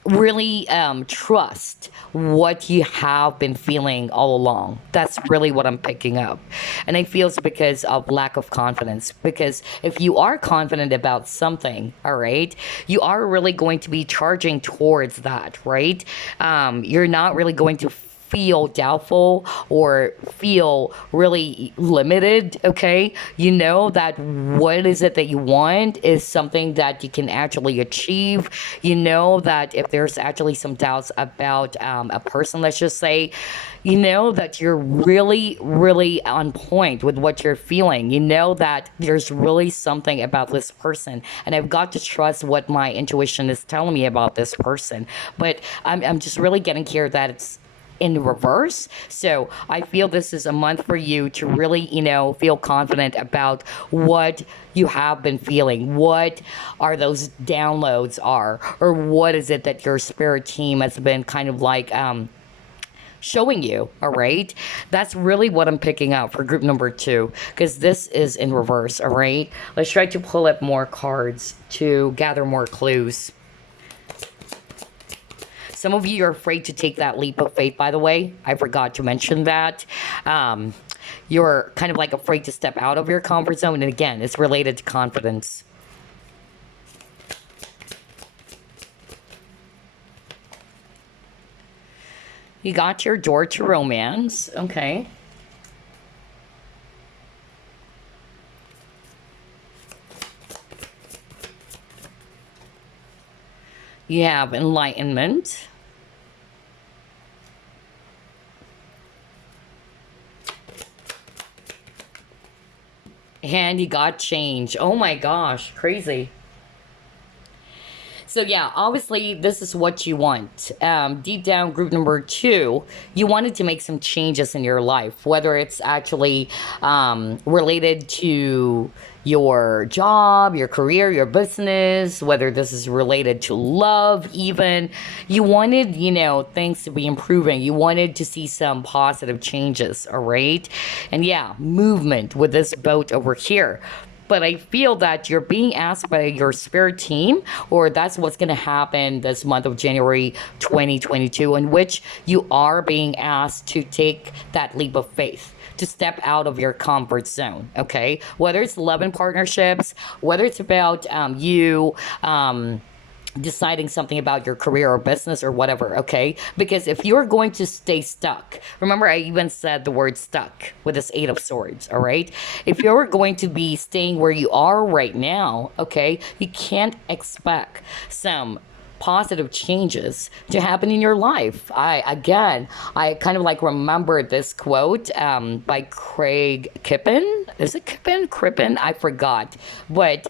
really trust what you have been feeling all along. That's really what I'm picking up. And I feel it's because of lack of confidence. Because if you are confident about something, all right, you are really going to be charging towards that, right? You're not really going to feel doubtful or feel really limited, okay? You know that what is it that you want is something that you can actually achieve. You know that if there's actually some doubts about a person, let's just say, you know that you're really, really on point with what you're feeling. You know that there's really something about this person, and I've got to trust what my intuition is telling me about this person. But I'm just really getting here that it's in reverse. So I feel this is a month for you to really, feel confident about what you have been feeling. What are those downloads are, or what is it that your spirit team has been kind of like, showing you, all right? That's really what I'm picking up for group number two, because this is in reverse, all right? Let's try to pull up more cards to gather more clues. Some of you are afraid to take that leap of faith, by the way. I forgot to mention that. You're kind of like afraid to step out of your comfort zone. And again, it's related to confidence. You got your door to romance. Okay. You have enlightenment. And you got change. Oh my gosh, crazy. So yeah, obviously this is what you want. Deep down, group number two, you wanted to make some changes in your life, whether it's actually related to your job, your career, your business, whether this is related to love even. You wanted, things to be improving. You wanted to see some positive changes, all right? And yeah, movement with this boat over here. But I feel that you're being asked by your spirit team, or that's what's going to happen this month of January 2022, in which you are being asked to take that leap of faith, to step out of your comfort zone, okay? Whether it's love and partnerships, whether it's about you deciding something about your career or business or whatever, okay? Because if you're going to stay stuck, remember I even said the word stuck with this Eight of Swords, all right? If you're going to be staying where you are right now, okay, you can't expect some positive changes to happen in your life. I kind of like remember this quote by Craig Kippen. Is it Kippen? Crippen? I forgot. But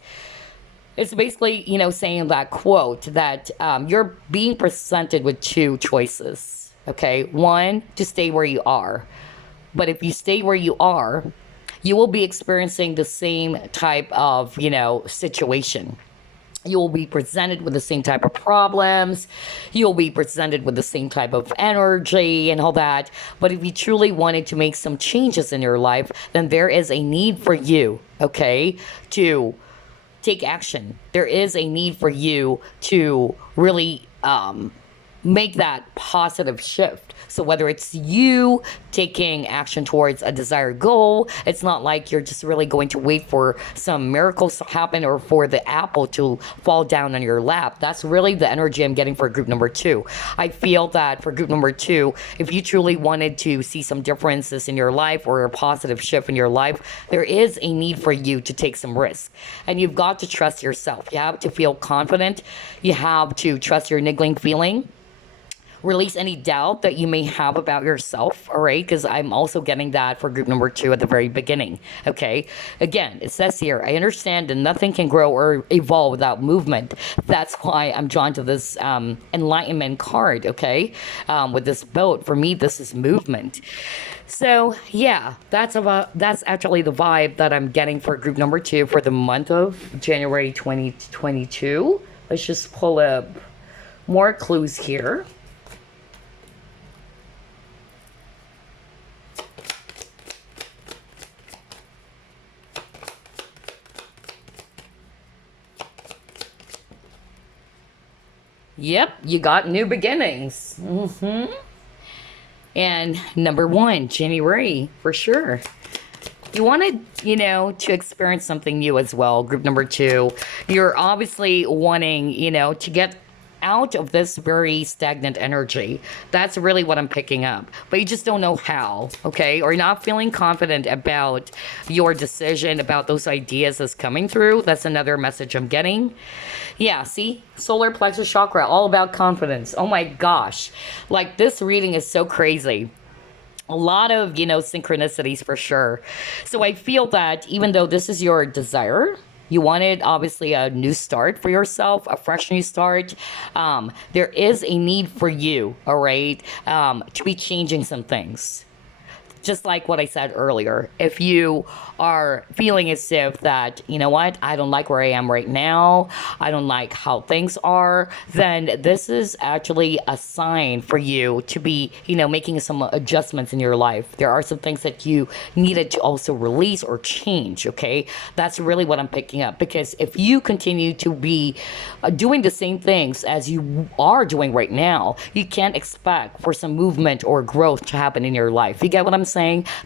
it's basically, saying that quote that you're being presented with two choices. Okay, one, to stay where you are. But if you stay where you are, you will be experiencing the same type of, situation. You will be presented with the same type of problems. You'll be presented with the same type of energy and all that. But if you truly wanted to make some changes in your life, then there is a need for you, okay, to take action. There is a need for you to really make that positive shift. So whether it's you taking action towards a desired goal, it's not like you're just really going to wait for some miracles to happen or for the apple to fall down on your lap. That's really the energy I'm getting for group number two. I feel that for group number two, if you truly wanted to see some differences in your life or a positive shift in your life, there is a need for you to take some risk. And you've got to trust yourself. You have to feel confident. You have to trust your niggling feeling, release any doubt that you may have about yourself, all right? Because I'm also getting that for group number two at the very beginning, okay? Again, it says here, I understand that nothing can grow or evolve without movement. That's why I'm drawn to this enlightenment card, okay? With this boat, for me, this is movement. So yeah, that's actually the vibe that I'm getting for group number two for the month of January 2022. Let's just pull up more clues here. Yep, you got new beginnings. And number one, January, for sure. You wanted, to experience something new as well. Group number two, you're obviously wanting, to get out of this very stagnant energy. That's really what I'm picking up. But you just don't know how, okay? Or you're not feeling confident about your decision, about those ideas that's coming through. That's another message I'm getting. Yeah, see? Solar plexus chakra, all about confidence. Oh my gosh. Like, this reading is so crazy. A lot of, synchronicities for sure. So I feel that even though this is your desire, you wanted obviously a new start for yourself, a fresh new start. There is a need for you, all right, to be changing some things. Just like what I said earlier, if you are feeling as if that, what, I don't like where I am right now, I don't like how things are, then this is actually a sign for you to be, making some adjustments in your life. There are some things that you needed to also release or change, okay? That's really what I'm picking up, because if you continue to be doing the same things as you are doing right now, you can't expect for some movement or growth to happen in your life. You get what I'm saying?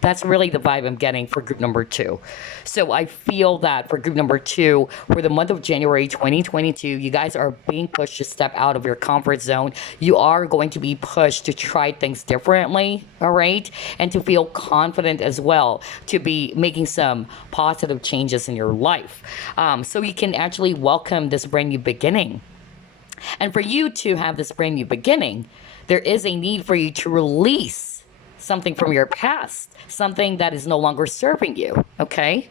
That's really the vibe I'm getting for group number two. So I feel that for group number two, for the month of January 2022, you guys are being pushed to step out of your comfort zone. You are going to be pushed to try things differently, all right? And to feel confident as well, to be making some positive changes in your life. So you can actually welcome this brand new beginning. And for you to have this brand new beginning, there is a need for you to release something from your past, something that is no longer serving you, okay?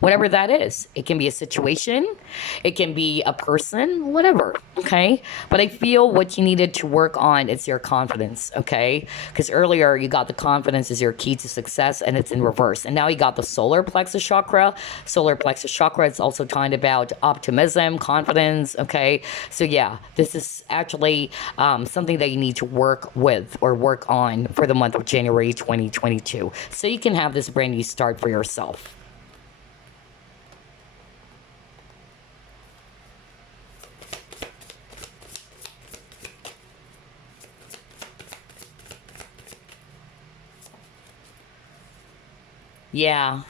Whatever that is. It can be a situation, it can be a person, whatever, okay? But I feel what you needed to work on is your confidence, okay? Because earlier you got the confidence is your key to success, and it's in reverse. And now you got the solar plexus chakra. Solar plexus chakra is also talking about optimism, confidence, okay? So yeah, this is actually something that you need to work with or work on for the month of January 2022. So you can have this brand new start for yourself. Yeah,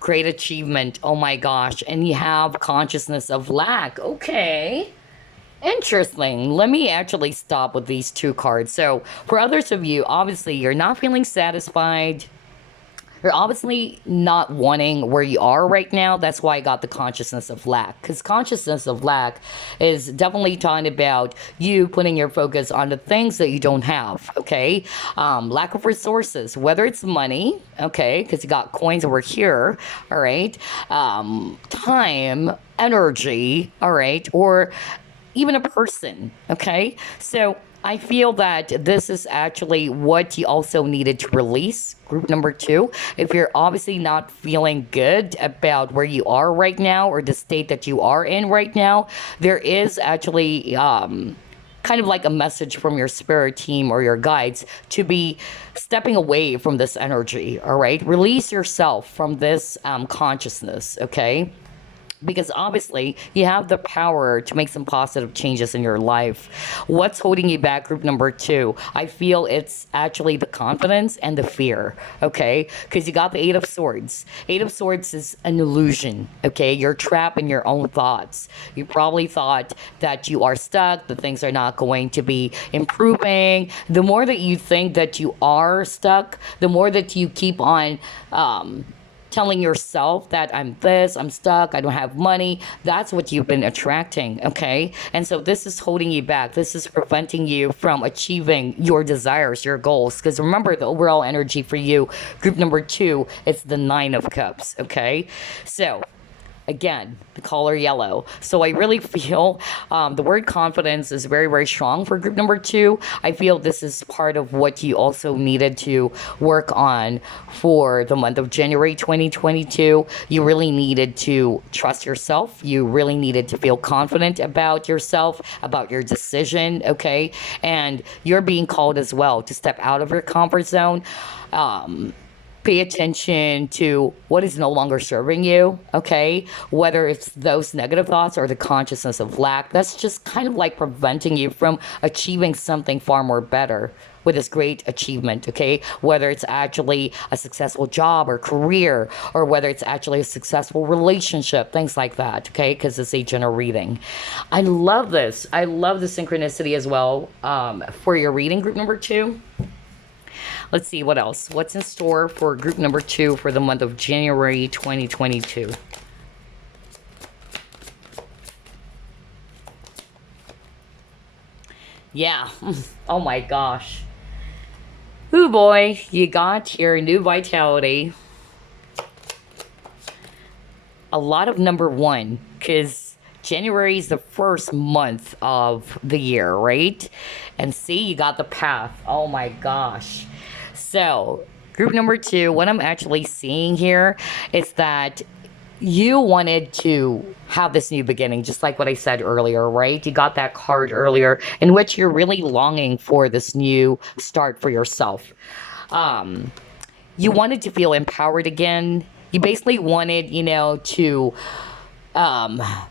great achievement. Oh my gosh. And you have consciousness of lack. Okay. Interesting. Let me actually stop with these two cards. So, for others of you, obviously, you're not feeling satisfied. You're obviously not wanting where you are right now. That's why I got the consciousness of lack. Because consciousness of lack is definitely talking about you putting your focus on the things that you don't have, okay? Lack of resources, whether it's money, okay, because you got coins over here, all right? Time, energy, all right? Or even a person, okay? So I feel that this is actually what you also needed to release. Group number two, if you're obviously not feeling good about where you are right now or the state that you are in right now, there is actually kind of like a message from your spirit team or your guides to be stepping away from this energy. All right, release yourself from this consciousness. Okay, because obviously you have the power to make some positive changes in your life. What's holding you back, group number two? I feel it's actually the confidence and the fear, okay? Because you got the Eight of Swords. Eight of Swords is an illusion, okay? You're trapped in your own thoughts. You probably thought that you are stuck, that things are not going to be improving. The more that you think that you are stuck, the more that you keep on telling yourself that I'm this, I'm stuck, I don't have money. That's what you've been attracting, okay? And so this is holding you back. This is preventing you from achieving your desires, your goals. Because remember, the overall energy for you, group number two, it's the Nine of Cups, okay? So again, the color yellow. So I really feel the word confidence is very, very strong for group number two. I feel this is part of what you also needed to work on for the month of January 2022. You really needed to trust yourself. You really needed to feel confident about yourself, about your decision, okay? And you're being called as well to step out of your comfort zone. Pay attention to what is no longer serving you, okay? Whether it's those negative thoughts or the consciousness of lack, that's just kind of like preventing you from achieving something far more better with this great achievement, okay? Whether it's actually a successful job or career, or whether it's actually a successful relationship, things like that, okay? Because it's a general reading. I love this. I love the synchronicity as well for your reading, group number two. Let's see what else. What's in store for group number two for the month of January 2022? Yeah. Oh my gosh. Ooh boy, you got your new vitality. A lot of number one, because January is the first month of the year, right? And see, you got the path. Oh my gosh. So, group number two, what I'm actually seeing here is that you wanted to have this new beginning, just like what I said earlier, right? You got that card earlier in which you're really longing for this new start for yourself. You wanted to feel empowered again. You basically wanted, to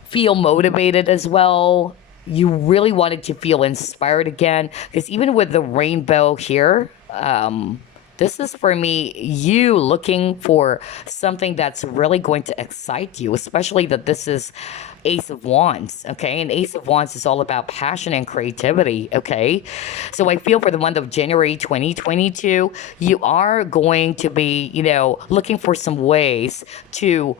feel motivated as well. You really wanted to feel inspired again. Because even with the rainbow here, this is for me, you looking for something that's really going to excite you, especially that this is Ace of Wands, okay? And Ace of Wands is all about passion and creativity, okay? So I feel for the month of January 2022, you are going to be, looking for some ways to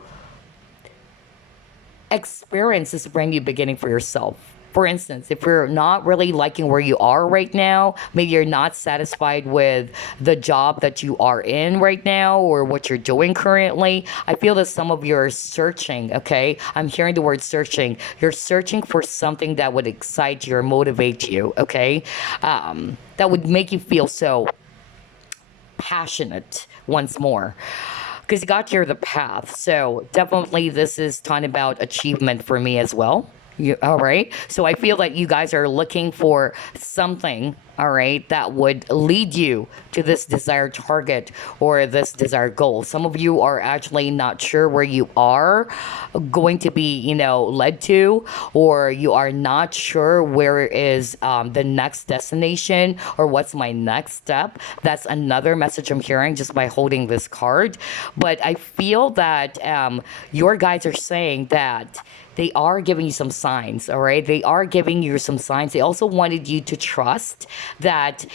experience this brand new beginning for yourself. For instance, if you're not really liking where you are right now, maybe you're not satisfied with the job that you are in right now or what you're doing currently, I feel that some of you are searching, okay? I'm hearing the word searching. You're searching for something that would excite you or motivate you, okay? That would make you feel so passionate once more. Because you got here the path. So definitely this is talking about achievement for me as well. All right. So I feel that you guys are looking for something, all right, that would lead you to this desired target or this desired goal. Some of you are actually not sure where you are going to be, led to, or you are not sure where is the next destination or what's my next step. That's another message I'm hearing just by holding this card. But I feel that your guides are saying that they are giving you some signs, all right? They are giving you some signs. They also wanted you to trust that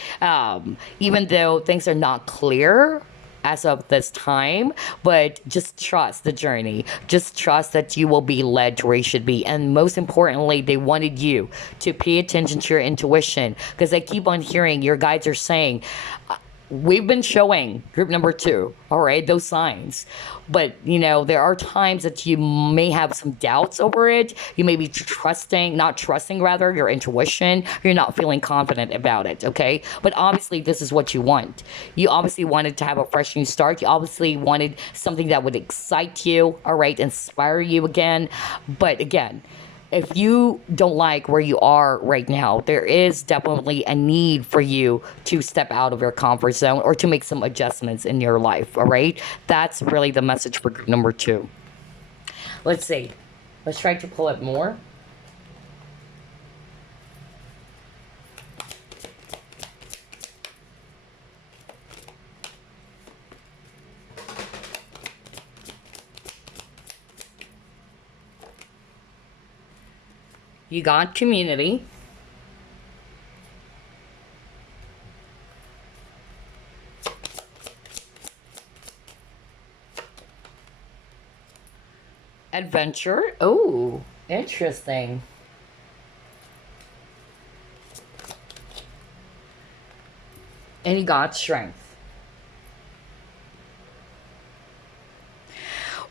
even though things are not clear as of this time, but just trust the journey. Just trust that you will be led to where you should be. And most importantly, they wanted you to pay attention to your intuition, because I keep on hearing your guides are saying, we've been showing group number two, all right, those signs. But, there are times that you may have some doubts over it. You may be not trusting rather, your intuition. You're not feeling confident about it, okay? But obviously, this is what you want. You obviously wanted to have a fresh new start. You obviously wanted something that would excite you, all right, inspire you again. But again, if you don't like where you are right now, there is definitely a need for you to step out of your comfort zone or to make some adjustments in your life, all right? That's really the message for group number two. Let's see. Let's try to pull up more. You got community. Adventure. Oh, interesting. And you got strength.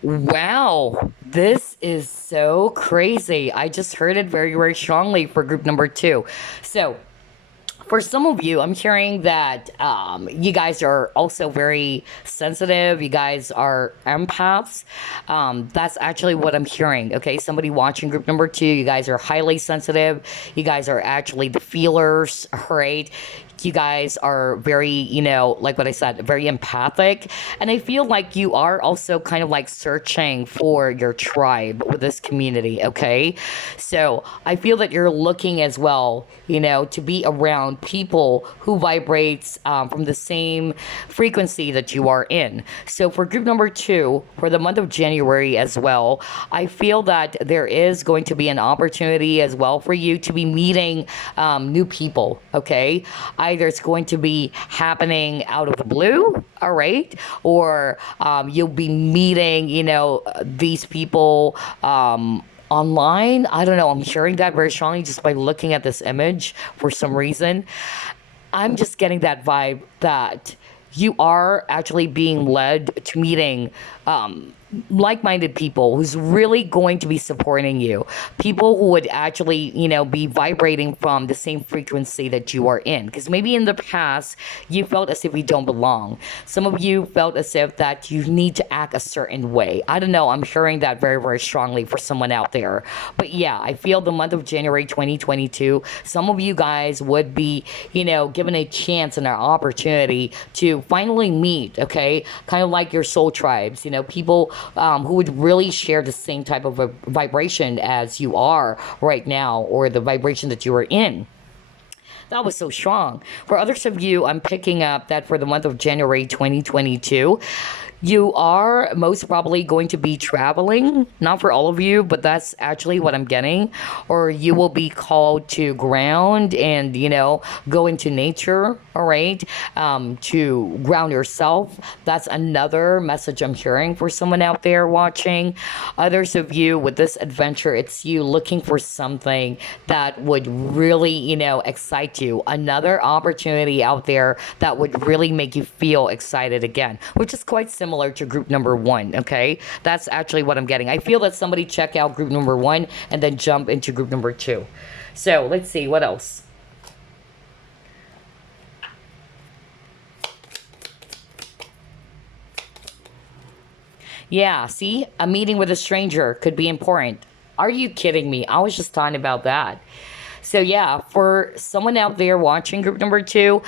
Wow, this is so crazy. I just heard it very, very strongly for group number two. So, for some of you, I'm hearing that you guys are also very sensitive. You guys are empaths. That's actually what I'm hearing. Okay, somebody watching group number two, you guys are highly sensitive. You guys are actually the feelers, right? You guys are very, like what I said, very empathic. And I feel like you are also kind of like searching for your tribe with this community, okay? So I feel that you're looking as well, to be around people who vibrates from the same frequency that you are in. So for group number two, for the month of January as well, I feel that there is going to be an opportunity as well for you to be meeting new people, okay? Either it's going to be happening out of the blue, all right, or you'll be meeting, these people online. I don't know. I'm hearing that very strongly just by looking at this image for some reason. I'm just getting that vibe that you are actually being led to meeting like-minded people who's really going to be supporting you, people who would actually be vibrating from the same frequency that you are in, because maybe in the past you felt as if you don't belong. Some of you felt as if that you need to act a certain way. I don't know, I'm hearing that very, very strongly for someone out there. But yeah, I feel the month of January 2022, some of you guys would be given a chance and an opportunity to finally meet, okay, kind of like your soul tribes, people who would really share the same type of a vibration as you are right now, or the vibration that you are in. That was so strong. For others of you, I'm picking up that for the month of January 2022, you are most probably going to be traveling, not for all of you, but that's actually what I'm getting. Or you will be called to ground and, go into nature, all right, to ground yourself. That's another message I'm hearing for someone out there watching. Others of you with this adventure, it's you looking for something that would really, excite you. Another opportunity out there that would really make you feel excited again, which is quite similar to group number one, okay? That's actually what I'm getting. I feel that somebody check out group number one and then jump into group number two. So let's see, what else? Yeah, see, a meeting with a stranger could be important. Are you kidding me? I was just talking about that. So yeah, for someone out there watching group number two,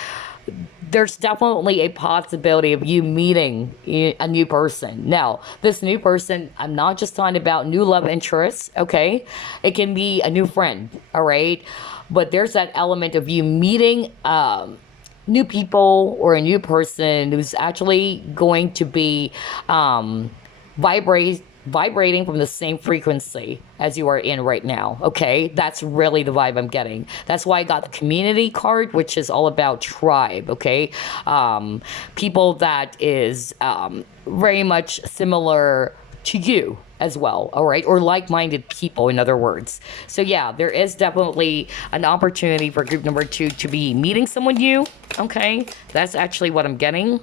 there's definitely a possibility of you meeting a new person. Now, this new person, I'm not just talking about new love interests, okay? It can be a new friend, all right? But there's that element of you meeting new people or a new person who's actually going to be vibrating from the same frequency as you are in right now, okay? That's really the vibe I'm getting. That's why I got the community card, which is all about tribe, okay? People that is very much similar to you, as well, all right, or like-minded people, in other words. So yeah, there is definitely an opportunity for group number two to be meeting someone new. Okay, that's actually what I'm getting.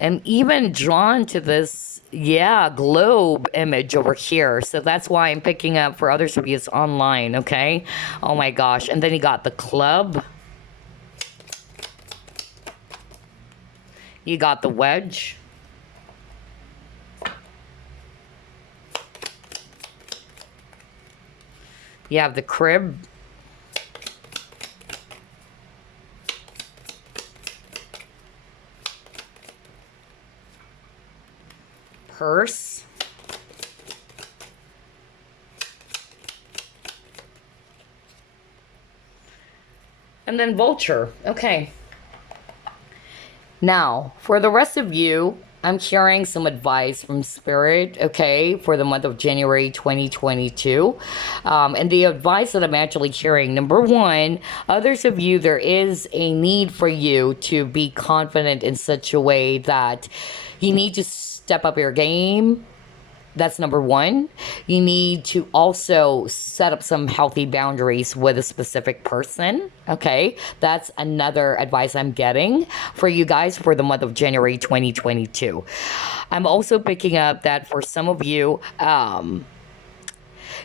I'm even drawn to this, yeah, globe image over here. So that's why I'm picking up for others of you it's online, okay? Oh my gosh. And then you got the club. You got the wedge. You have the crib. Purse. And then vulture. Okay. Now, for the rest of you, I'm sharing some advice from Spirit, okay, for the month of January 2022. And the advice that I'm actually sharing, number one, others of you, there is a need for you to be confident in such a way that you need to step up your game. That's number one. You need to also set up some healthy boundaries with a specific person. Okay. That's another advice I'm getting for you guys for the month of January 2022. I'm also picking up that for some of you,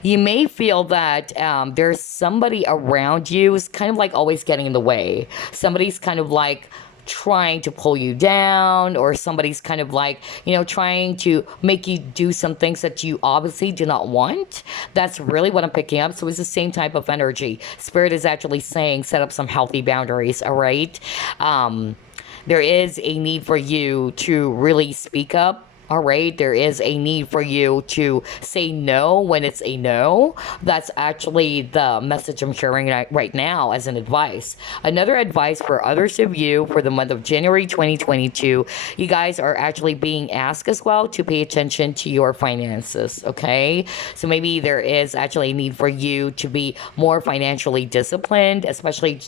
you may feel that there's somebody around you who's kind of like always getting in the way. Somebody's kind of like trying to pull you down, or somebody's kind of like, trying to make you do some things that you obviously do not want. That's really what I'm picking up. So it's the same type of energy. Spirit is actually saying set up some healthy boundaries, all right? There is a need for you to really speak up. All right, there is a need for you to say no when it's a no. That's actually the message I'm sharing right now as an advice. Another advice for others of you for the month of January 2022, you guys are actually being asked as well to pay attention to your finances, okay? So maybe there is actually a need for you to be more financially disciplined, especially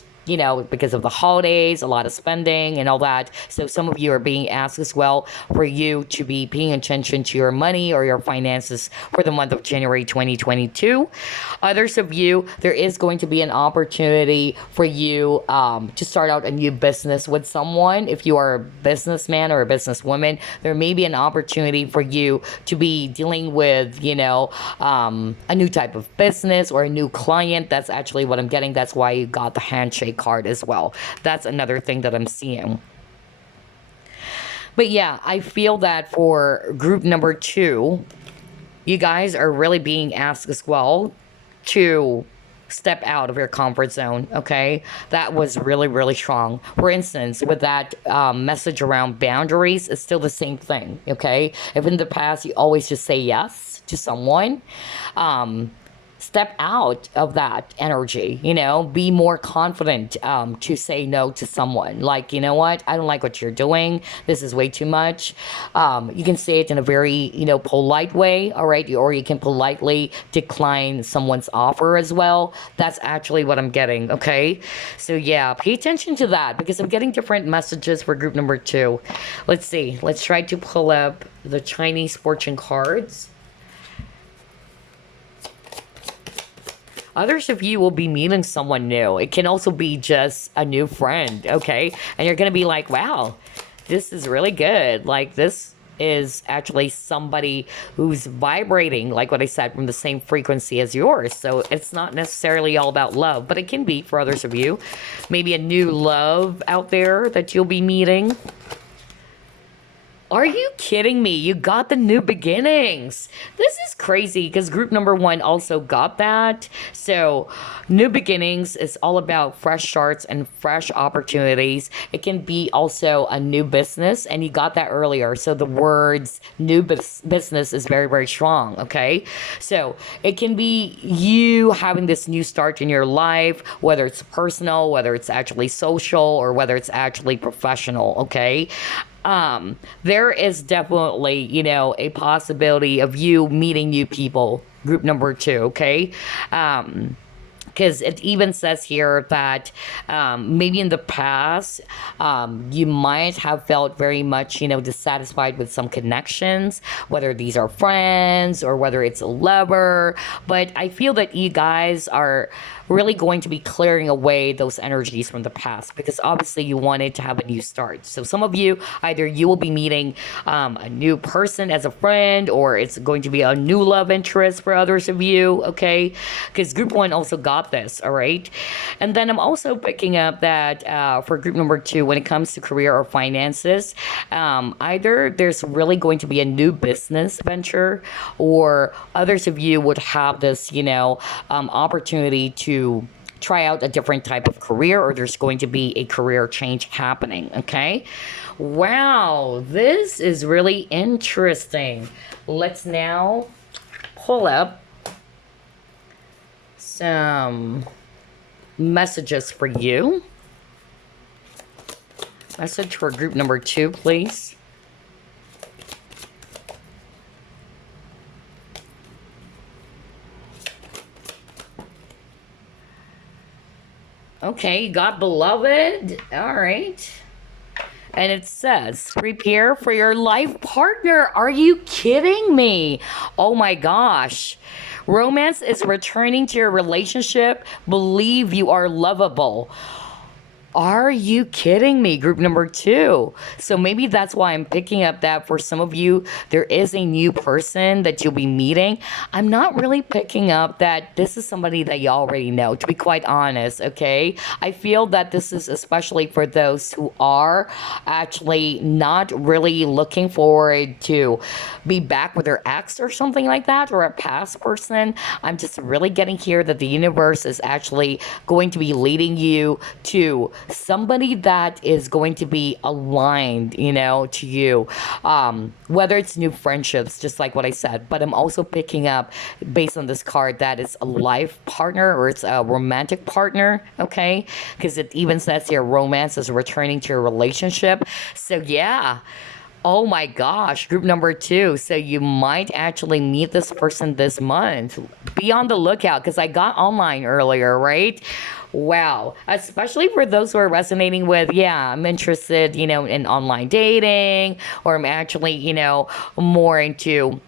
because of the holidays, a lot of spending and all that. So some of you are being asked as well for you to be paying attention to your money or your finances for the month of January 2022. Others of you, there is going to be an opportunity for you to start out a new business with someone. If you are a businessman or a businesswoman, there may be an opportunity for you to be dealing with, a new type of business or a new client. That's actually what I'm getting. That's why you got the handshake card as well. That's another thing that I'm seeing. But yeah, I feel that for group number two, you guys are really being asked as well to step out of your comfort zone, okay? That was really, really strong. For instance, with that message around boundaries, it's still the same thing, okay? If in the past you always just say yes to someone, step out of that energy, be more confident to say no to someone. Like, you know what? I don't like what you're doing. This is way too much. You can say it in a very, polite way, all right? Or you can politely decline someone's offer as well. That's actually what I'm getting, okay? So yeah, pay attention to that because I'm getting different messages for group number two. Let's see. Let's try to pull up the Chinese fortune cards. Others of you will be meeting someone new. It can also be just a new friend, okay? And you're going to be like, wow, this is really good. Like, this is actually somebody who's vibrating, like what I said, from the same frequency as yours. So it's not necessarily all about love, but it can be for others of you. Maybe a new love out there that you'll be meeting. Are you kidding me? You got the new beginnings. This is crazy because group number one also got that. So new beginnings is all about fresh starts and fresh opportunities. It can be also a new business, and you got that earlier. So the words new business is very, very strong, okay? So it can be you having this new start in your life, whether it's personal, whether it's actually social, or whether it's actually professional, okay? There is definitely, a possibility of you meeting new people, group number two, okay? because it even says here that maybe in the past you might have felt very much, dissatisfied with some connections, whether these are friends or whether it's a lover. But I feel that you guys are really going to be clearing away those energies from the past, because obviously you wanted to have a new start. So some of you, either you will be meeting a new person as a friend, or it's going to be a new love interest for others of you, okay? Because group one also got this, all right? And then I'm also picking up that for group number two, when it comes to career or finances, either there's really going to be a new business venture, or others of you would have this, opportunity to try out a different type of career, or there's going to be a career change happening, okay? Wow, this is really interesting. Let's now pull up some messages for you. Message for group number two, please. Okay, God beloved. All right. And it says, prepare for your life partner. Are you kidding me? Oh my gosh. Romance is returning to your relationship. Believe you are lovable. Are you kidding me? Group number two. So maybe that's why I'm picking up that for some of you, there is a new person that you'll be meeting. I'm not really picking up that this is somebody that you already know, to be quite honest, okay? I feel that this is especially for those who are actually not really looking forward to be back with their ex or something like that, or a past person. I'm just really getting here that the universe is actually going to be leading you to somebody that is going to be aligned, to you. Whether it's new friendships, just like what I said, but I'm also picking up based on this card that it's a life partner, or it's a romantic partner, okay? Because it even says here romance is returning to your relationship. So yeah. Oh my gosh, group number two. So you might actually meet this person this month. Be on the lookout, because I got online earlier, right? Wow. Especially for those who are resonating with, yeah, I'm interested, in online dating, or I'm actually, more into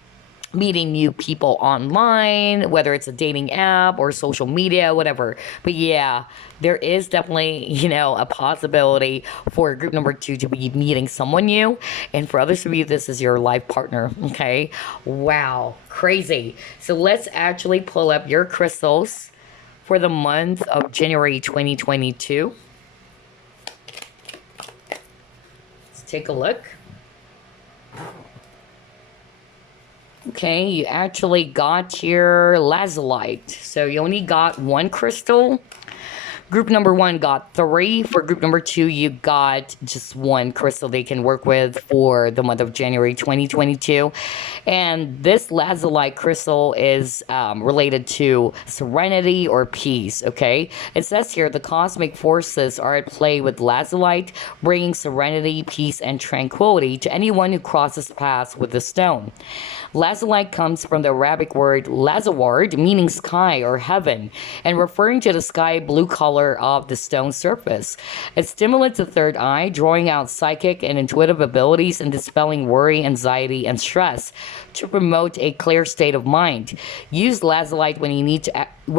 meeting new people online, whether it's a dating app or social media, whatever. But yeah, there is definitely, a possibility for group number two to be meeting someone new. And for others of you, this is your life partner. Okay. Wow. Crazy. So let's actually pull up your crystals for the month of January 2022. Let's take a look. Okay, you actually got your lazulite. So you only got one crystal. Group number one got 3. For group number 2, you got just 1 crystal they can work with for the month of January 2022. And this lazulite crystal is related to serenity or peace, okay? It says here, the cosmic forces are at play with lazulite, bringing serenity, peace, and tranquility to anyone who crosses paths with the stone. Lazulite comes from the Arabic word lazaward, meaning sky or heaven, and referring to the sky blue color of the stone surface. It stimulates the third eye, drawing out psychic and intuitive abilities and dispelling worry, anxiety, and stress to promote a clear state of mind. Use lazulite when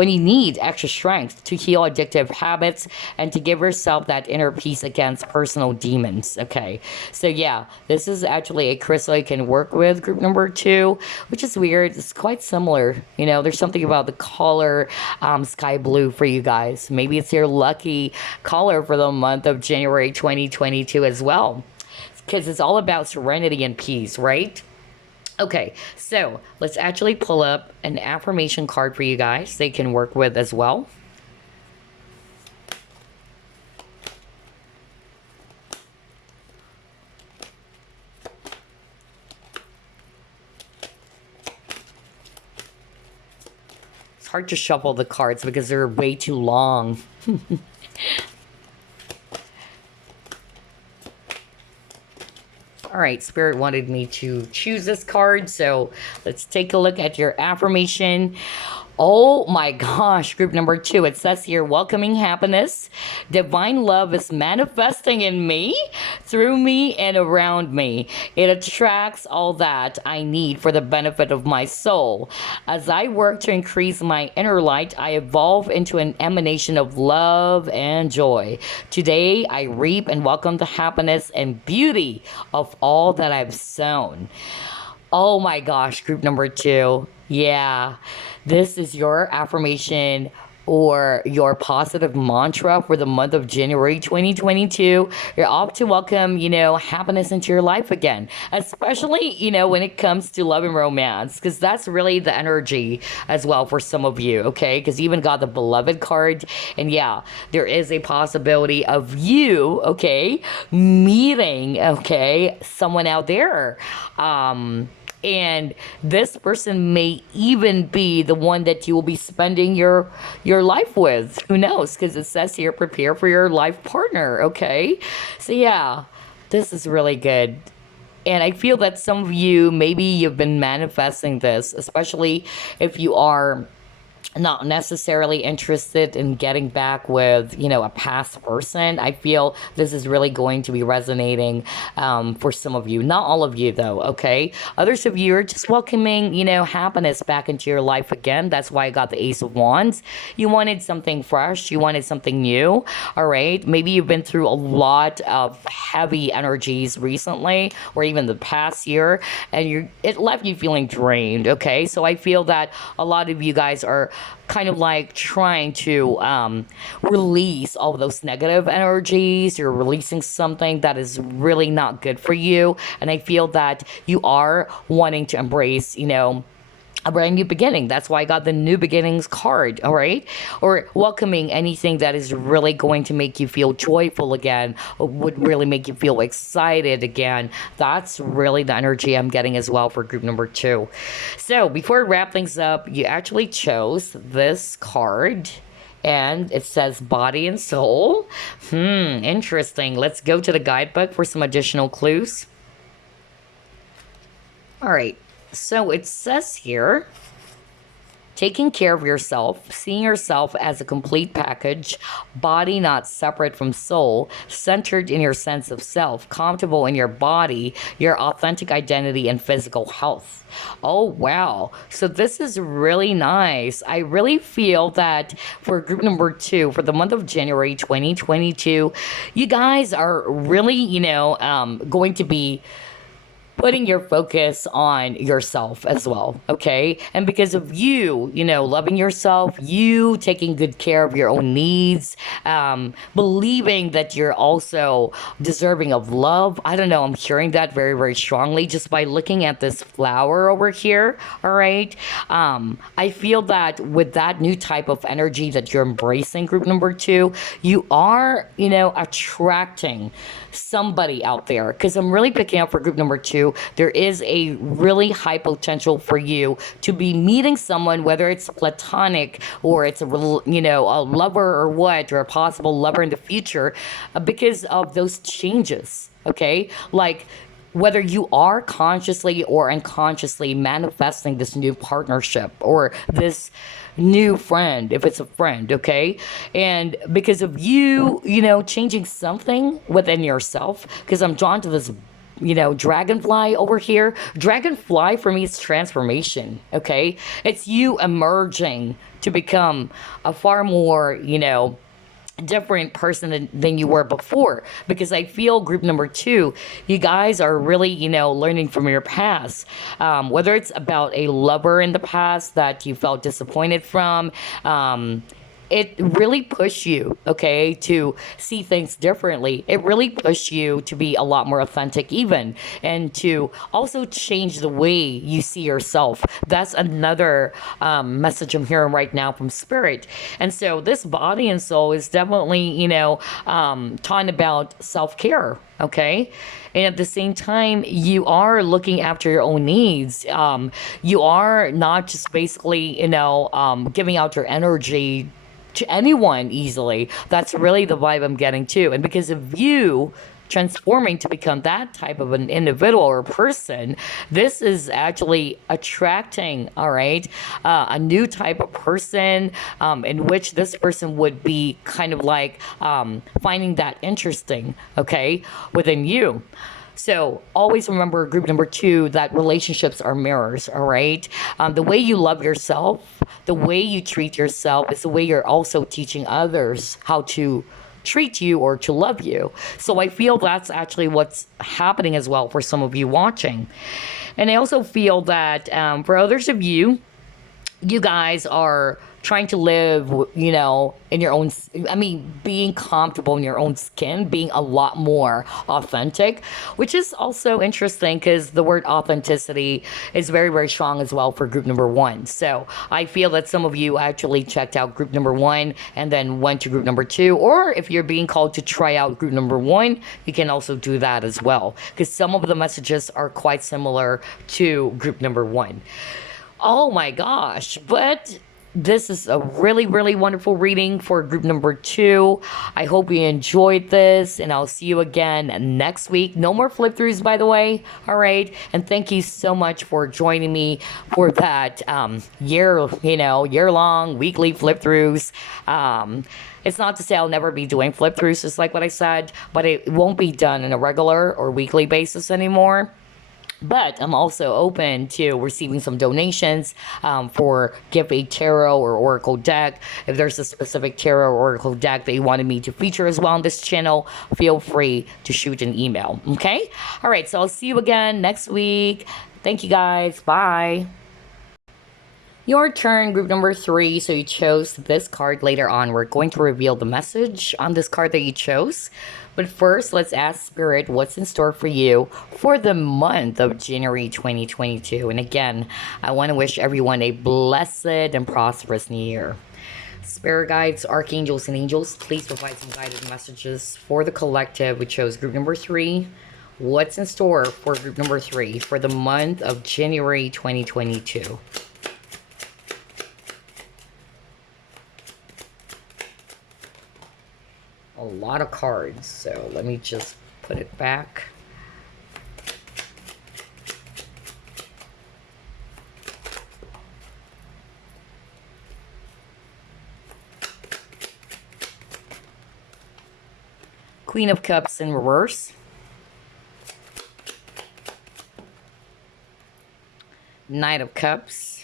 you need extra strength to heal addictive habits and to give yourself that inner peace against personal demons. Okay, so yeah, this is actually a crystal you can work with, group number 2, which is weird. It's quite similar. There's something about the color sky blue for you guys. Maybe it's your lucky color for the month of January 2022 as well, because it's all about serenity and peace, right? Okay, so let's actually pull up an affirmation card for you guys they can work with as well. It's hard to shuffle the cards because they're way too long. All right, Spirit wanted me to choose this card, so let's take a look at your affirmation. Oh my gosh, group number two. It says here, welcoming happiness. Divine love is manifesting in me, through me, and around me. It attracts all that I need for the benefit of my soul. As I work to increase my inner light, I evolve into an emanation of love and joy. Today, I reap and welcome the happiness and beauty of all that I've sown. Oh my gosh, group number two. Yeah, this is your affirmation or your positive mantra for the month of January 2022. You're off to welcome, happiness into your life again, especially, when it comes to love and romance, because that's really the energy as well for some of you, okay? Because you even got the beloved card. And yeah, there is a possibility of you, okay, meeting, okay, someone out there. And this person may even be the one that you will be spending your life with. Who knows? Because it says here, prepare for your life partner. Okay, so yeah, this is really good. And I feel that some of you, maybe you've been manifesting this, especially if you are not necessarily interested in getting back with a past person. I feel this is really going to be resonating for some of you, not all of you though. Okay, others of you are just welcoming happiness back into your life again. That's why I got the Ace of Wands. You wanted something fresh, you wanted something new. All right, maybe you've been through a lot of heavy energies recently or even the past year, and it left you feeling drained. Okay, so I feel that a lot of you guys are kind of like trying to release all of those negative energies. You're releasing something that is really not good for you. And I feel that you are wanting to embrace, a brand new beginning. That's why I got the new beginnings card, all right? Or welcoming anything that is really going to make you feel joyful again, or would really make you feel excited again. That's really the energy I'm getting as well for group number two. So before I wrap things up, you actually chose this card. And it says body and soul. Interesting. Let's go to the guidebook for some additional clues. All right. So it says here, taking care of yourself, seeing yourself as a complete package, body not separate from soul, centered in your sense of self, comfortable in your body, your authentic identity, and physical health. Oh, wow. So this is really nice. I really feel that for group number two, for the month of January 2022, you guys are really, going to be putting your focus on yourself as well, okay? And because of you, loving yourself, you taking good care of your own needs, believing that you're also deserving of love. I don't know, I'm hearing that very, very strongly just by looking at this flower over here, all right? I feel that with that new type of energy that you're embracing, group number two, you are, attracting somebody out there, because I'm really picking up for group number two, there is a really high potential for you to be meeting someone, whether it's platonic or it's a lover or what, or a possible lover in the future, because of those changes. Okay, like whether you are consciously or unconsciously manifesting this new partnership or this new friend, if it's a friend, okay? And because of you, changing something within yourself, because I'm drawn to this, dragonfly over here. Dragonfly for me is transformation, okay? It's you emerging to become a far more, different person than you were before, because I feel group number two, you guys are really learning from your past, whether it's about a lover in the past that you felt disappointed from. It really pushed you, okay, to see things differently. It really pushed you to be a lot more authentic even, and to also change the way you see yourself. That's another message I'm hearing right now from spirit. And so this body and soul is definitely, talking about self-care, okay? And at the same time, you are looking after your own needs. You are not just basically, giving out your energy to anyone easily. That's really the vibe I'm getting too. And because of you transforming to become that type of an individual or person, this is actually attracting, all right, a new type of person, in which this person would be kind of like finding that interesting, okay, within you. So always remember, group number two, that relationships are mirrors, all right? The way you love yourself, the way you treat yourself is the way you're also teaching others how to treat you or to love you. So I feel that's actually what's happening as well for some of you watching. And I also feel that for others of you, you guys are trying to live, in your own, I mean, being comfortable in your own skin, being a lot more authentic, which is also interesting because the word authenticity is very, very strong as well for group number one. So I feel that some of you actually checked out group number one and then went to group number two, or if you're being called to try out group number one, you can also do that as well, because some of the messages are quite similar to group number one. Oh my gosh, but this is a really, really wonderful reading for group number two. I hope you enjoyed this, and I'll see you again next week. No more flip throughs, by the way. All right. And thank you so much for joining me for that year long weekly flip throughs. It's not to say I'll never be doing flip throughs, just like what I said, but it won't be done on a regular or weekly basis anymore. But I'm also open to receiving some donations for Give a Tarot or Oracle deck. If there's a specific Tarot or Oracle deck that you wanted me to feature as well on this channel, feel free to shoot an email. Okay? All right, so I'll see you again next week. Thank you guys. Bye. Your turn, group number three. So you chose this card. Later on, we're going to reveal the message on this card that you chose. But first, let's ask Spirit what's in store for you for the month of January 2022. And again, I want to wish everyone a blessed and prosperous new year. Spirit guides, archangels, and angels, please provide some guided messages for the collective. We chose group number three. What's in store for group number three for the month of January 2022? A lot of cards, so let me just put it back. Queen of Cups in reverse. Knight of Cups.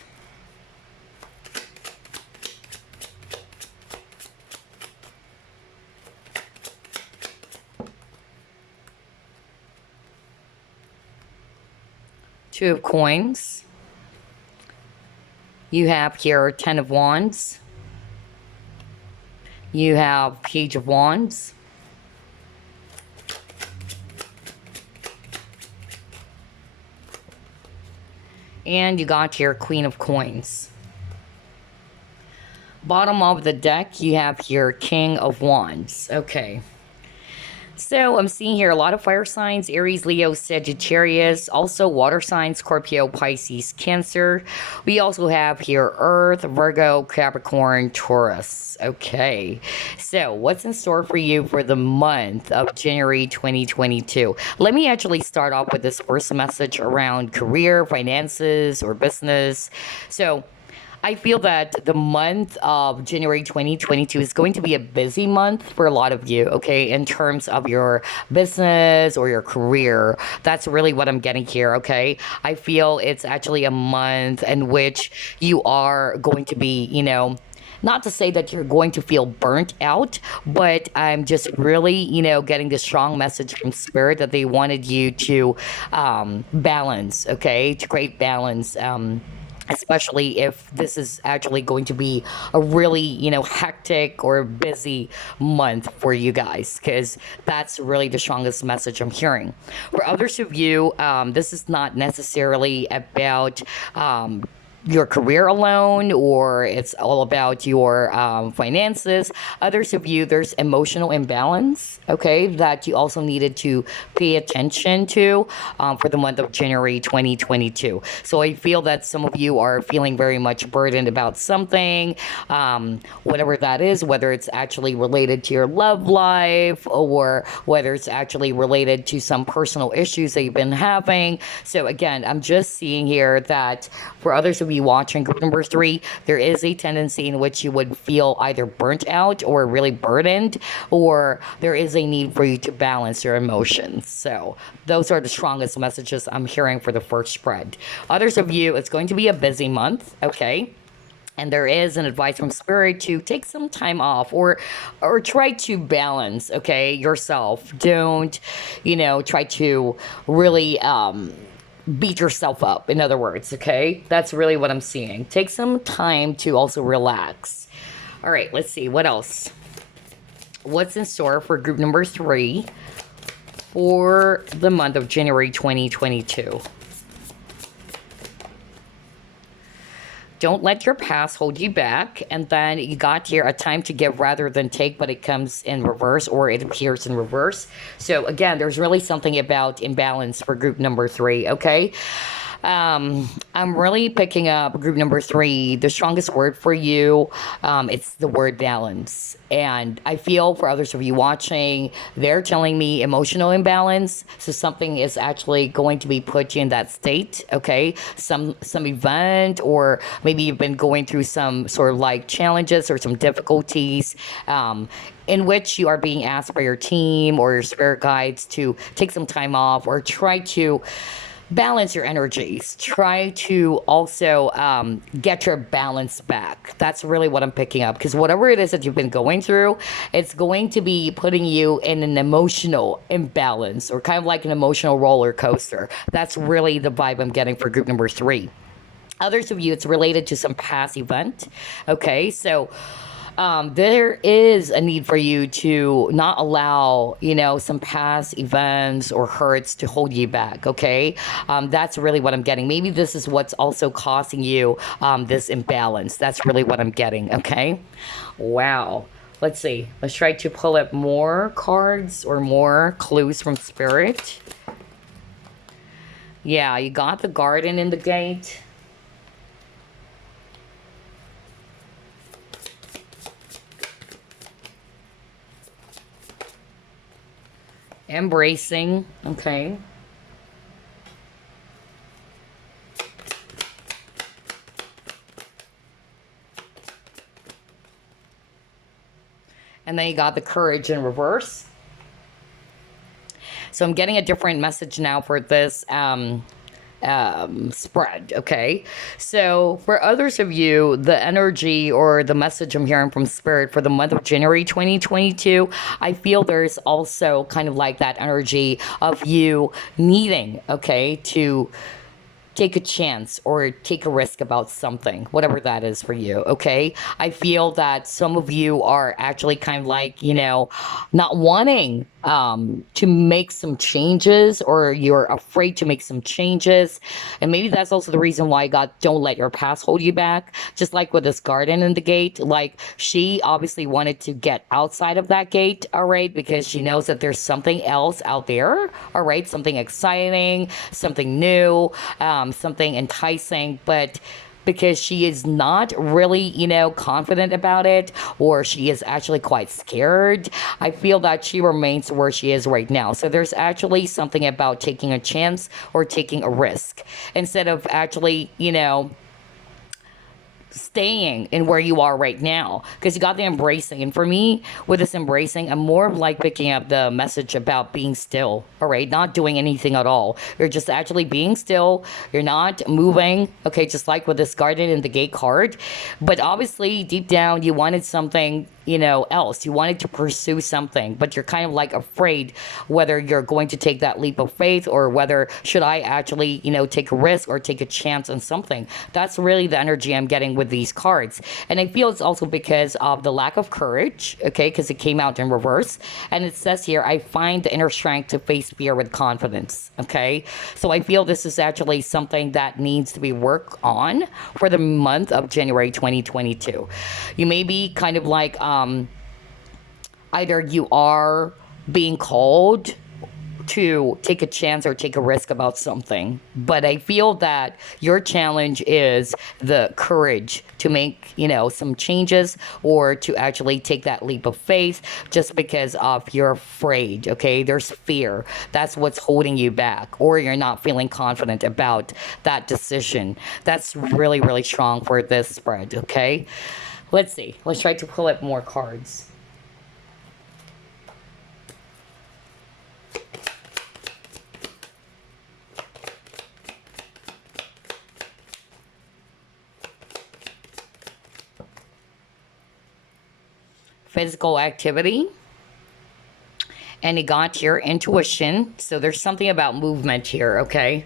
Two of Coins. You have here Ten of Wands. You have Page of Wands. And you got here Queen of Coins. Bottom of the deck, you have here King of Wands. Okay. So I'm seeing here a lot of fire signs: Aries, Leo, Sagittarius, also water signs: Scorpio, Pisces, Cancer. We also have here Earth, Virgo, Capricorn, Taurus. Okay, so what's in store for you for the month of January 2022? Let me actually start off with this first message around career, finances, or business. So I feel that the month of January 2022 is going to be a busy month for a lot of you, okay, in terms of your business or your career. That's really what I'm getting here, okay? I feel it's actually a month in which you are going to be, not to say that you're going to feel burnt out, but I'm just really, getting the strong message from Spirit that they wanted you to balance, okay, to create balance. Especially if this is actually going to be a really, hectic or busy month for you guys, because that's really the strongest message I'm hearing. For others of you, this is not necessarily about your career alone, or it's all about your finances. Others of you, there's emotional imbalance, okay, that you also needed to pay attention to for the month of January 2022. So I feel that some of you are feeling very much burdened about something, whatever that is, whether it's actually related to your love life or whether it's actually related to some personal issues that you've been having. So again, I'm just seeing here that for others of you watching group number 3, there is a tendency in which you would feel either burnt out or really burdened, or there is a need for you to balance your emotions. So those are the strongest messages I'm hearing for the first spread. Others of you, it's going to be a busy month, okay? And there is an advice from spirit to take some time off, or try to balance, okay, yourself. Don't, try to really beat yourself up, in other words, okay? That's really what I'm seeing. Take some time to also relax. All right, let's see what else. What's in store for group number 3 for the month of January 2022? Don't let your past hold you back. And then you got here a time to give rather than take, but it comes in reverse, or it appears in reverse. So again, there's really something about imbalance for group number 3, okay? I'm really picking up group number 3. The strongest word for you, it's the word balance. And I feel for others of you watching, they're telling me emotional imbalance. So something is actually going to be put you in that state, okay? Some event, or maybe you've been going through some sort of like challenges or some difficulties, in which you are being asked by your team or your spirit guides to take some time off, or try to balance your energies. Try to also get your balance back. That's really what I'm picking up, because whatever it is that you've been going through, it's going to be putting you in an emotional imbalance, or kind of like an emotional roller coaster. That's really the vibe I'm getting for group number 3. Others of you, it's related to some past event, okay? So there is a need for you to not allow, some past events or hurts to hold you back, okay? That's really what I'm getting. Maybe this is what's also causing you this imbalance. That's really what I'm getting, okay? Wow. Let's see. Let's try to pull up more cards or more clues from Spirit. Yeah, you got the garden in the gate. Embracing, okay. And then you got the courage in reverse. So I'm getting a different message now for this spread, okay? So for others of you, the energy or the message I'm hearing from Spirit for the month of January 2022, I feel there's also kind of like that energy of you needing, okay, to take a chance or take a risk about something, whatever that is for you, okay? I feel that some of you are actually kind of like, not wanting to make some changes, or you're afraid to make some changes. And maybe that's also the reason why God don't let your past hold you back. Just like with this garden in the gate, like she obviously wanted to get outside of that gate, all right, because she knows that there's something else out there, all right, something exciting, something new, something enticing, but because she is not really, confident about it, or she is actually quite scared, I feel that she remains where she is right now. So there's actually something about taking a chance or taking a risk instead of actually, staying in where you are right now, because you got the embracing. And for me, with this embracing, I'm more of like picking up the message about being still, all right, not doing anything at all. You're just actually being still. You're not moving, okay, just like with this garden in the gate card. But obviously deep down you wanted something else. You wanted to pursue something, but you're kind of like afraid whether you're going to take that leap of faith, or whether should I actually, take a risk or take a chance on something. That's really the energy I'm getting with these these cards. And I feel it's also because of the lack of courage, okay, because it came out in reverse. And it says here, I find the inner strength to face fear with confidence, okay? So I feel this is actually something that needs to be worked on for the month of January 2022. You may be kind of like, either you are being called to take a chance or take a risk about something. But I feel that your challenge is the courage to make, some changes or to actually take that leap of faith just because of you're afraid, okay? There's fear. That's what's holding you back, or you're not feeling confident about that decision. That's really, really strong for this spread, okay? Let's see. Let's try to pull up more cards. Physical activity, and you got your intuition. So there's something about movement here, okay?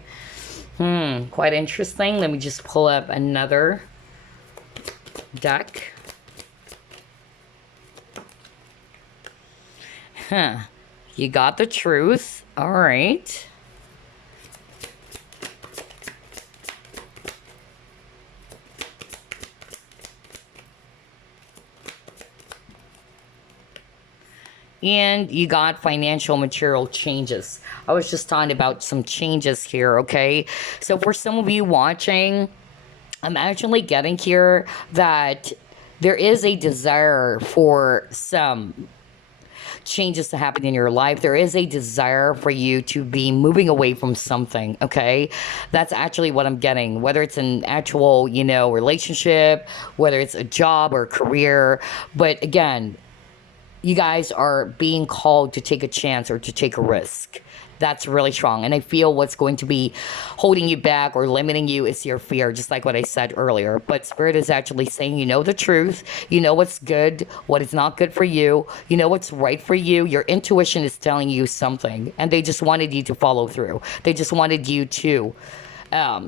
Quite interesting. Let me just pull up another deck. You got the truth. All right. And you got financial material changes. I was just talking about some changes here, okay? So for some of you watching, I'm actually getting here that there is a desire for some changes to happen in your life. There is a desire for you to be moving away from something, okay? That's actually what I'm getting, whether it's an actual, relationship, whether it's a job or career. But again, you guys are being called to take a chance or to take a risk. That's really strong. And I feel what's going to be holding you back or limiting you is your fear, just like what I said earlier. But Spirit is actually saying, you know the truth. You know what's good, what is not good for you. You know what's right for you. Your intuition is telling you something. And they just wanted you to follow through. They just wanted you to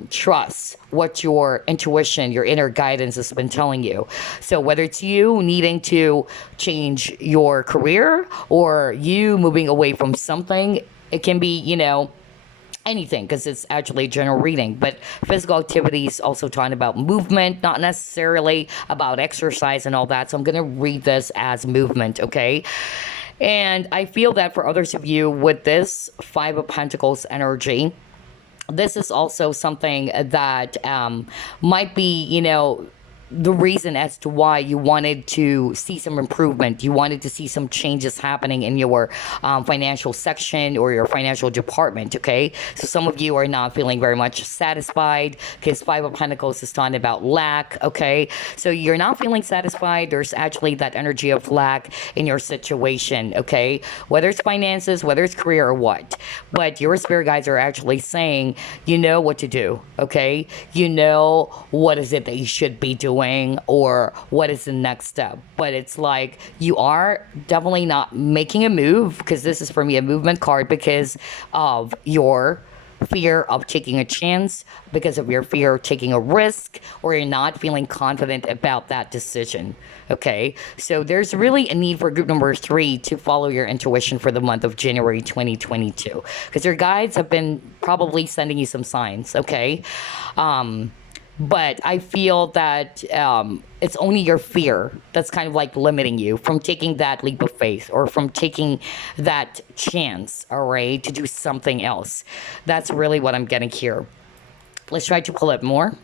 trust what your intuition, your inner guidance has been telling you. So whether it's you needing to change your career or you moving away from something, it can be, anything, because it's actually a general reading. But physical activity is also talking about movement, not necessarily about exercise and all that. So I'm going to read this as movement, okay? And I feel that for others of you with this Five of Pentacles energy, this is also something that might be, the reason as to why you wanted to see some improvement. You wanted to see some changes happening in your financial section or your financial department, okay? So some of you are not feeling very much satisfied because Five of Pentacles is talking about lack, okay? So you're not feeling satisfied. There's actually that energy of lack in your situation, okay? Whether it's finances, whether it's career or what. But your spirit guides are actually saying, you know what to do, okay? You know what is it that you should be doing, or what is the next step. But it's like you are definitely not making a move, because this is for me a movement card, because of your fear of taking a chance, because of your fear of taking a risk, or you're not feeling confident about that decision. Okay, so there's really a need for group number 3 to follow your intuition for the month of January 2022, because your guides have been probably sending you some signs. Okay, but I feel that it's only your fear that's kind of like limiting you from taking that leap of faith or from taking that chance, all right, to do something else. That's really what I'm getting here. Let's try to pull it more.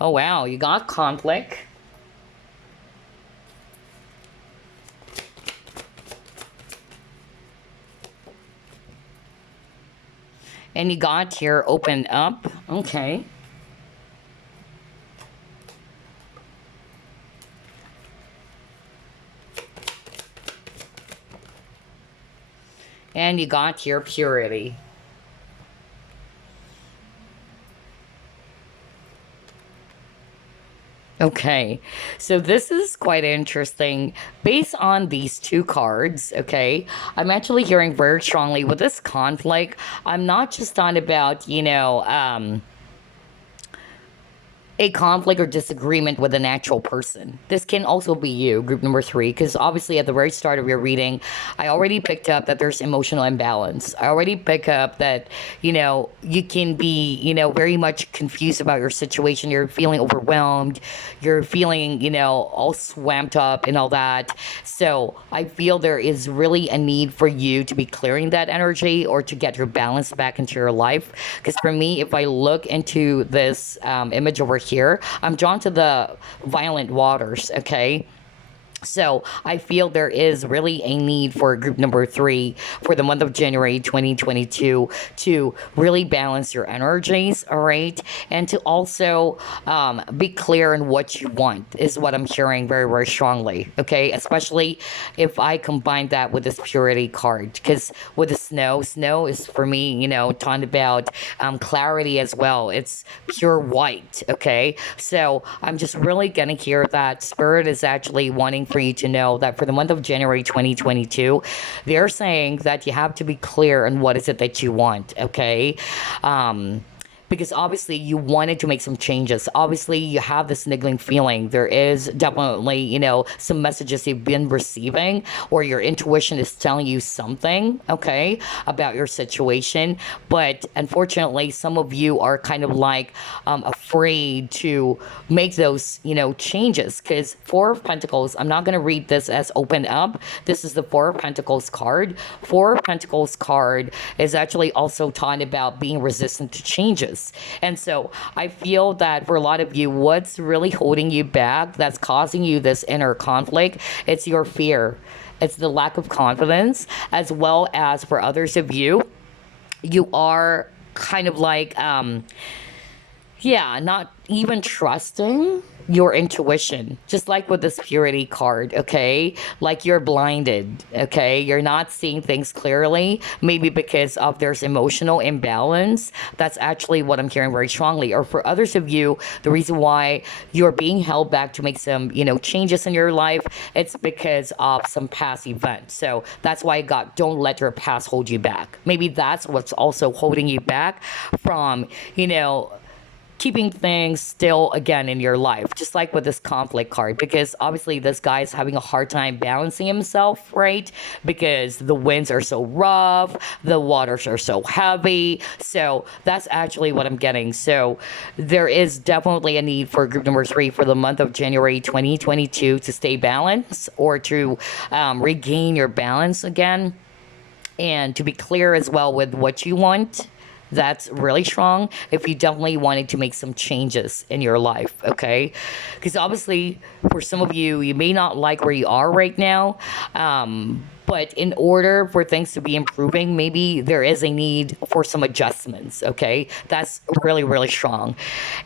Oh, wow, you got conflict. And you got here, open up. Okay. And you got here, purity. Okay, so this is quite interesting. Based on these two cards, okay, I'm actually hearing very strongly with this conflict. I'm not just on about, a conflict or disagreement with an actual person. This can also be you, group number three, because obviously at the very start of your reading, I already picked up that there's emotional imbalance. I already pick up that, you can be, very much confused about your situation. You're feeling overwhelmed. You're feeling, all swamped up and all that. So I feel there is really a need for you to be clearing that energy or to get your balance back into your life. Because for me, if I look into this image over here, I'm drawn to the violent waters, okay? So I feel there is really a need for group number three for the month of January 2022 to really balance your energies, all right? And to also be clear in what you want is what I'm hearing very, very strongly, okay? Especially if I combine that with this purity card. Because with the snow is for me, talking about clarity as well. It's pure white, okay? So I'm just really going to hear that Spirit is actually wanting for you to know that for the month of January 2022, they're saying that you have to be clear on what is it that you want, okay? Um, because obviously you wanted to make some changes. Obviously, you have this niggling feeling. There is definitely, some messages you've been receiving, or your intuition is telling you something, okay, about your situation. But unfortunately, some of you are kind of like afraid to make those, changes. Because Four of Pentacles, I'm not going to read this as open up. This is the Four of Pentacles card. Four of Pentacles card is actually also talking about being resistant to changes. And so I feel that for a lot of you, what's really holding you back, that's causing you this inner conflict, it's your fear. It's the lack of confidence, as well as for others of you, you are kind of like, yeah, not even trusting your intuition, just like with this purity card, okay? Like you're blinded, okay? You're not seeing things clearly, maybe because of there's emotional imbalance. That's actually what I'm hearing very strongly. Or for others of you, the reason why you're being held back to make some, changes in your life, it's because of some past events. So that's why I got don't let your past hold you back. Maybe that's what's also holding you back from, keeping things still again in your life, just like with this conflict card, because obviously this guy is having a hard time balancing himself, right? Because the winds are so rough, the waters are so heavy. So that's actually what I'm getting. So there is definitely a need for group number three for the month of January 2022 to stay balanced, or to regain your balance again, and to be clear as well with what you want. That's really strong if you definitely wanted to make some changes in your life, okay? Because obviously, for some of you, you may not like where you are right now, but in order for things to be improving, maybe there is a need for some adjustments, okay? That's really, really strong.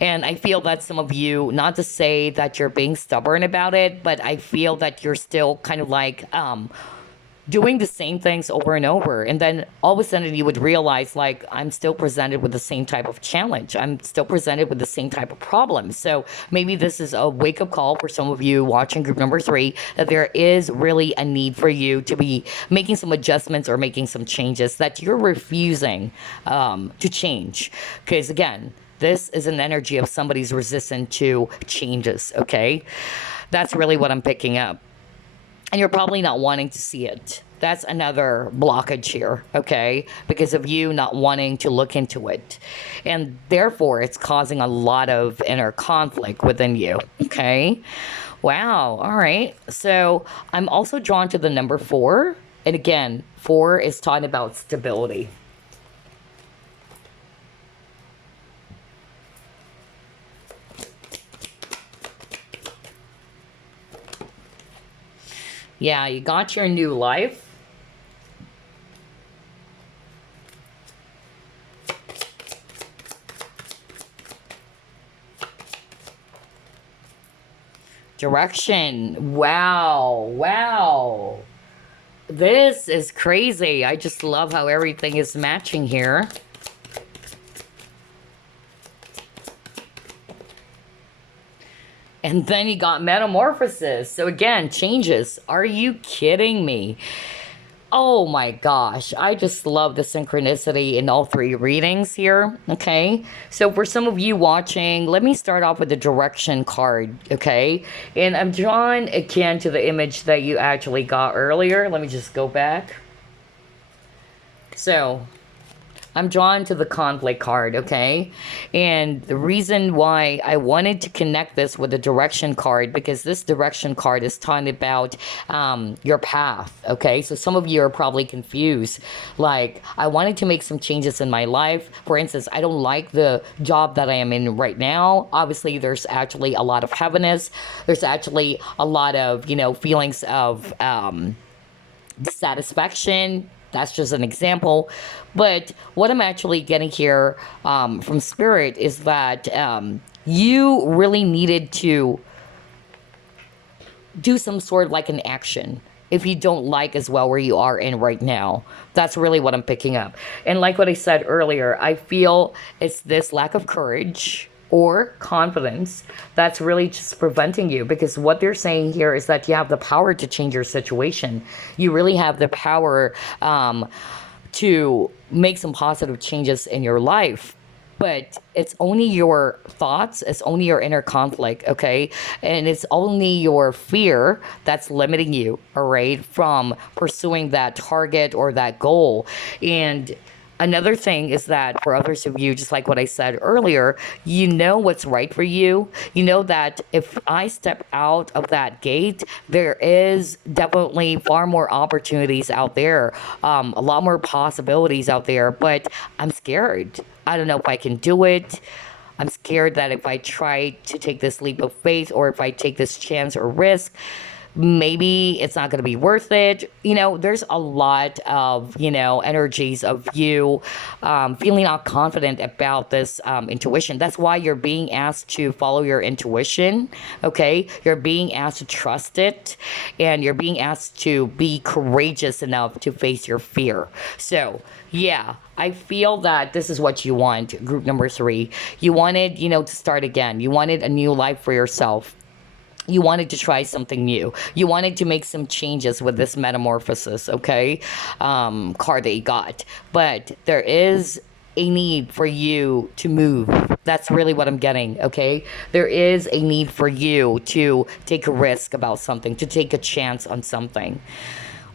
And I feel that some of you, not to say that you're being stubborn about it, but I feel that you're still kind of like, doing the same things over and over, and then all of a sudden you would realize, like, I'm still presented with the same type of challenge, I'm still presented with the same type of problem. So maybe this is a wake-up call for some of you watching group number three, that there is really a need for you to be making some adjustments or making some changes that you're refusing to change. Because again, this is an energy of somebody's resistant to changes, okay? That's really what I'm picking up, and you're probably not wanting to see it. That's another blockage here, okay? Because of you not wanting to look into it. And therefore, it's causing a lot of inner conflict within you, okay? Wow, all right. So I'm also drawn to the number four. And again, four is talking about stability. Yeah, you got your new life. Direction. Wow. Wow. This is crazy. I just love how everything is matching here. And then you got metamorphosis. So again, changes. Are you kidding me? Oh my gosh, I just love the synchronicity in all three readings here. Okay, so for some of you watching, let me start off with the direction card. Okay, and I'm drawn again to the image that you actually got earlier. Let me just go back. So I'm drawn to the conflict card, okay? And the reason why I wanted to connect this with the direction card, because this direction card is talking about your path, okay? So some of you are probably confused. Like, I wanted to make some changes in my life. For instance, I don't like the job that I am in right now. Obviously, there's actually a lot of heaviness. There's actually a lot of, feelings of dissatisfaction. That's just an example. But what I'm actually getting here from Spirit is that you really needed to do some sort of like an action if you don't like as well where you are in right now. That's really what I'm picking up. And like what I said earlier, I feel it's this lack of courage or confidence that's really just preventing you, because what they're saying here is that you have the power to change your situation. You really have the power to make some positive changes in your life, but it's only your thoughts, it's only your inner conflict, okay? And it's only your fear that's limiting you, all right, from pursuing that target or that goal. And another thing is that for others of you, just like what I said earlier, you know what's right for you. You know that if I step out of that gate, there is definitely far more opportunities out there, a lot more possibilities out there, but I'm scared. I don't know if I can do it. I'm scared that if I try to take this leap of faith, or if I take this chance or risk, maybe it's not going to be worth it. There's a lot of, energies of you feeling not confident about this intuition. That's why you're being asked to follow your intuition, okay? You're being asked to trust it, and you're being asked to be courageous enough to face your fear. So, yeah, I feel that this is what you want, group number 3. You wanted, to start again. You wanted a new life for yourself. You wanted to try something new. You wanted to make some changes with this metamorphosis, okay, card that you got. But there is a need for you to move. That's really what I'm getting, okay? There is a need for you to take a risk about something, to take a chance on something.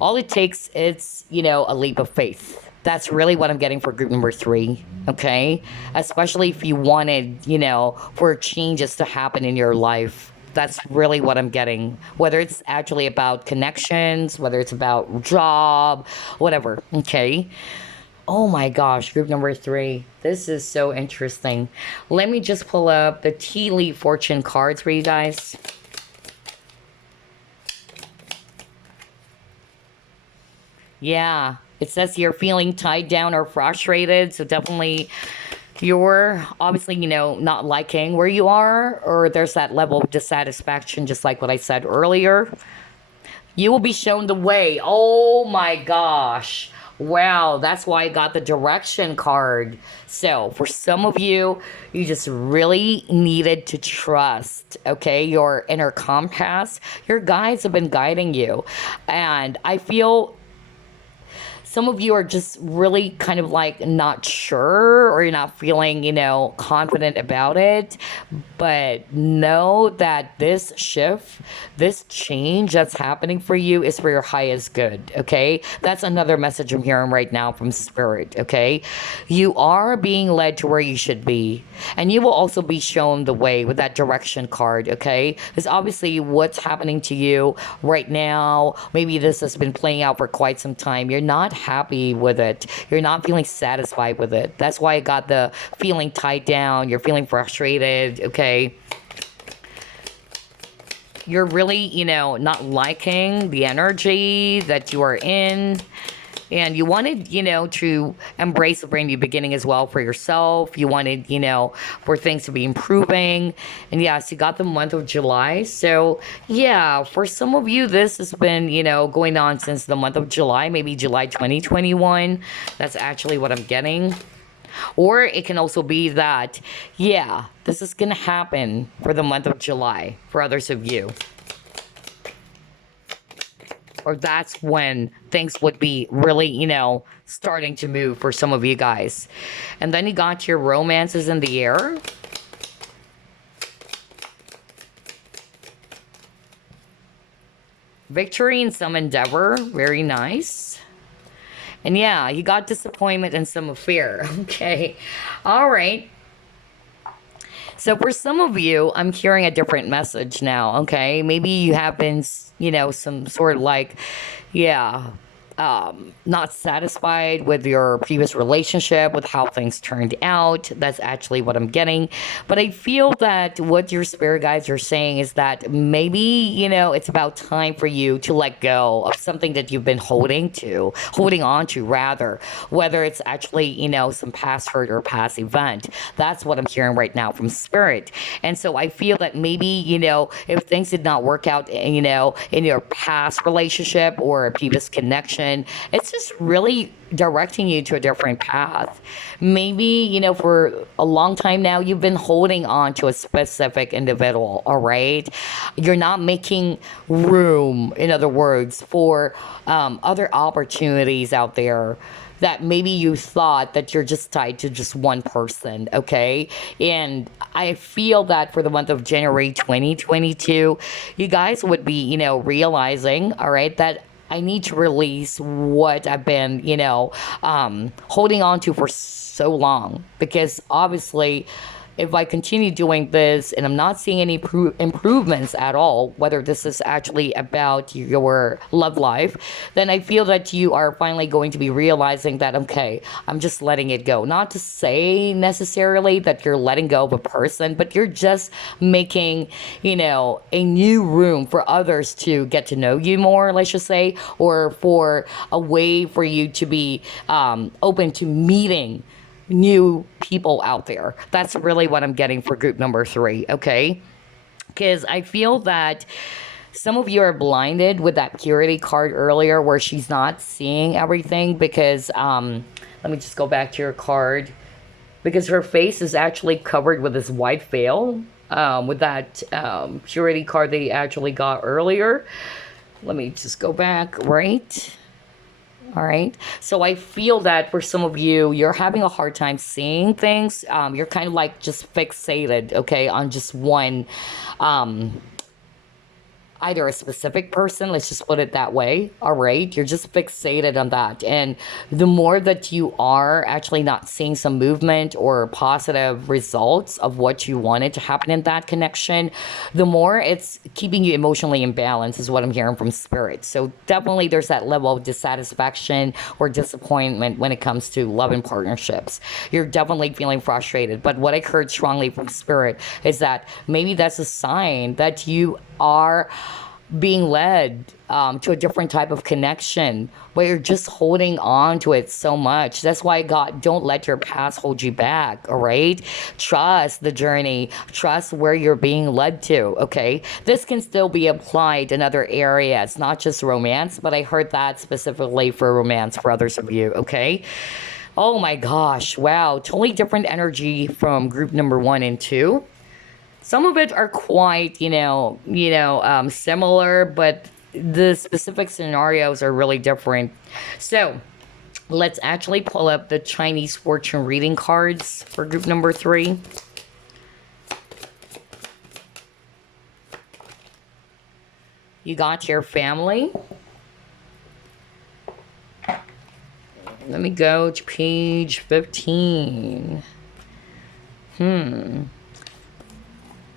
All it takes is, a leap of faith. That's really what I'm getting for group number 3, okay? Especially if you wanted, for changes to happen in your life. That's really what I'm getting. Whether it's actually about connections, whether it's about job, whatever, okay? Oh my gosh, group number 3. This is so interesting. Let me just pull up the tea leaf fortune cards for you guys. Yeah, it says you're feeling tied down or frustrated, so definitely you're obviously, not liking where you are, or there's that level of dissatisfaction, just like what I said earlier. You will be shown the way. Oh my gosh. Wow, that's why I got the direction card. So, for some of you, you just really needed to trust, okay, your inner compass. Your guides have been guiding you. And I feel some of you are just really kind of like not sure, or you're not feeling, confident about it. But know that this shift, this change that's happening for you is for your highest good, okay? That's another message I'm hearing right now from Spirit, okay? You are being led to where you should be. And you will also be shown the way with that direction card, okay? Because obviously what's happening to you right now, maybe this has been playing out for quite some time. You're not happy with it. You're not feeling satisfied with it. That's why I got the feeling tied down. You're feeling frustrated, okay? You're really, not liking the energy that you are in. And you wanted, to embrace the brand new beginning as well for yourself. You wanted, for things to be improving. And yes, you got the month of July. So, yeah, for some of you, this has been, going on since the month of July, maybe July 2021. That's actually what I'm getting. Or it can also be that, yeah, this is going to happen for the month of July for others of you. Or that's when things would be really, starting to move for some of you guys. And then you got your romances in the air. Victory in some endeavor. Very nice. And yeah, you got disappointment and some fear. Okay. All right. So for some of you, I'm hearing a different message now. Okay. Maybe you have been, some sort of like, yeah, not satisfied with your previous relationship, with how things turned out. That's actually what I'm getting. But I feel that what your spirit guides are saying is that maybe, it's about time for you to let go of something that you've been holding on to rather, whether it's actually, some past hurt or past event. That's what I'm hearing right now from spirit. And so I feel that maybe, if things did not work out, in your past relationship or a previous connection, it's just really directing you to a different path. Maybe, for a long time now, you've been holding on to a specific individual, all right? You're not making room, in other words, for other opportunities out there that maybe you thought that you're just tied to just one person, okay? And I feel that for the month of January 2022, you guys would be, realizing, all right, that I need to release what I've been, holding on to for so long. Because obviously, if I continue doing this and I'm not seeing any improvements at all, whether this is actually about your love life, then I feel that you are finally going to be realizing that, okay, I'm just letting it go. Not to say necessarily that you're letting go of a person, but you're just making, a new room for others to get to know you more, let's just say, or for a way for you to be open to meeting new people out there. That's really what I'm getting for group number 3, okay? Because I feel that some of you are blinded with that purity card earlier where she's not seeing everything because, let me just go back to your card, because her face is actually covered with this white veil, with that purity card they actually got earlier. Let me just go back, right? All right. So I feel that for some of you, you're having a hard time seeing things. You're kind of like just fixated, okay, on just one, either a specific person, let's just put it that way, all right? You're just fixated on that. And the more that you are actually not seeing some movement or positive results of what you wanted to happen in that connection, the more it's keeping you emotionally imbalanced is what I'm hearing from spirit. So definitely there's that level of dissatisfaction or disappointment when it comes to love and partnerships. You're definitely feeling frustrated. But what I heard strongly from spirit is that maybe that's a sign that you are being led to a different type of connection where you're just holding on to it so much. That's why God, don't let your past hold you back, all right? Trust the journey. Trust where you're being led to, okay? This can still be applied in other areas, not just romance, but I heard that specifically for romance for others of you, okay? Oh my gosh, wow, totally different energy from group number 1 and 2. Some of it are quite, similar, but the specific scenarios are really different. So let's actually pull up the Chinese fortune reading cards for group number 3. You got your family. Let me go to page 15.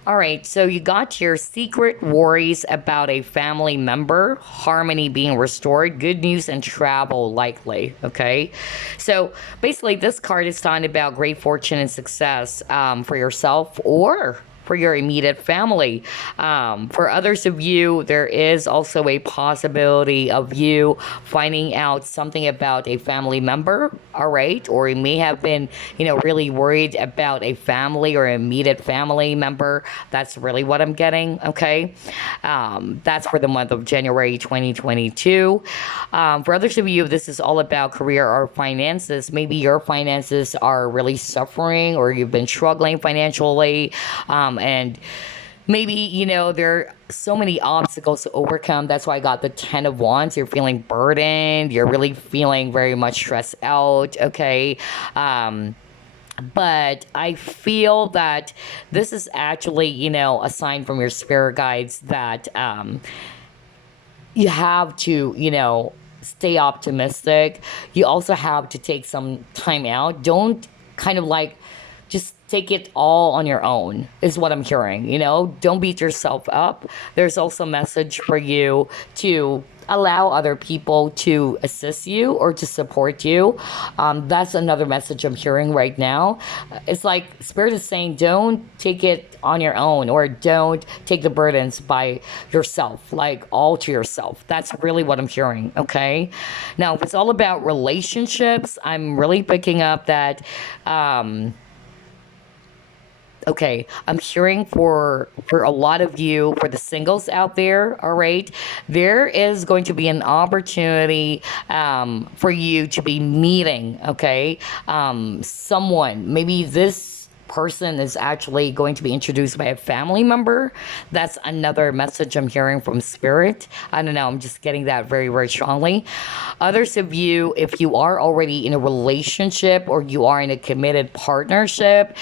All right, so you got your secret worries about a family member, harmony being restored, good news and travel likely, okay? So basically this card is talking about great fortune and success for yourself or for your immediate family. For others of you, there is also a possibility of you finding out something about a family member, all right? Or you may have been, really worried about a family or immediate family member. That's really what I'm getting, okay? That's for the month of January 2022. For others of you, this is all about career or finances. Maybe your finances are really suffering or you've been struggling financially. And maybe, there are so many obstacles to overcome. That's why I got the 10 of Wands. You're feeling burdened. You're really feeling very much stressed out, okay? But I feel that this is actually, a sign from your spirit guides that you have to, stay optimistic. You also have to take some time out. Don't kind of like just take it all on your own, is what I'm hearing. Don't beat yourself up. There's also a message for you to allow other people to assist you or to support you. That's another message I'm hearing right now. It's like Spirit is saying, don't take it on your own, or don't take the burdens by yourself, like all to yourself. That's really what I'm hearing, okay? Now, if it's all about relationships, I'm really picking up that okay, I'm hearing for a lot of you, for the singles out there, all right, there is going to be an opportunity for you to be meeting, okay, someone. Maybe this person is actually going to be introduced by a family member. That's another message I'm hearing from spirit. I don't know, I'm just getting that very, very strongly. Others of you, if you are already in a relationship or you are in a committed partnership,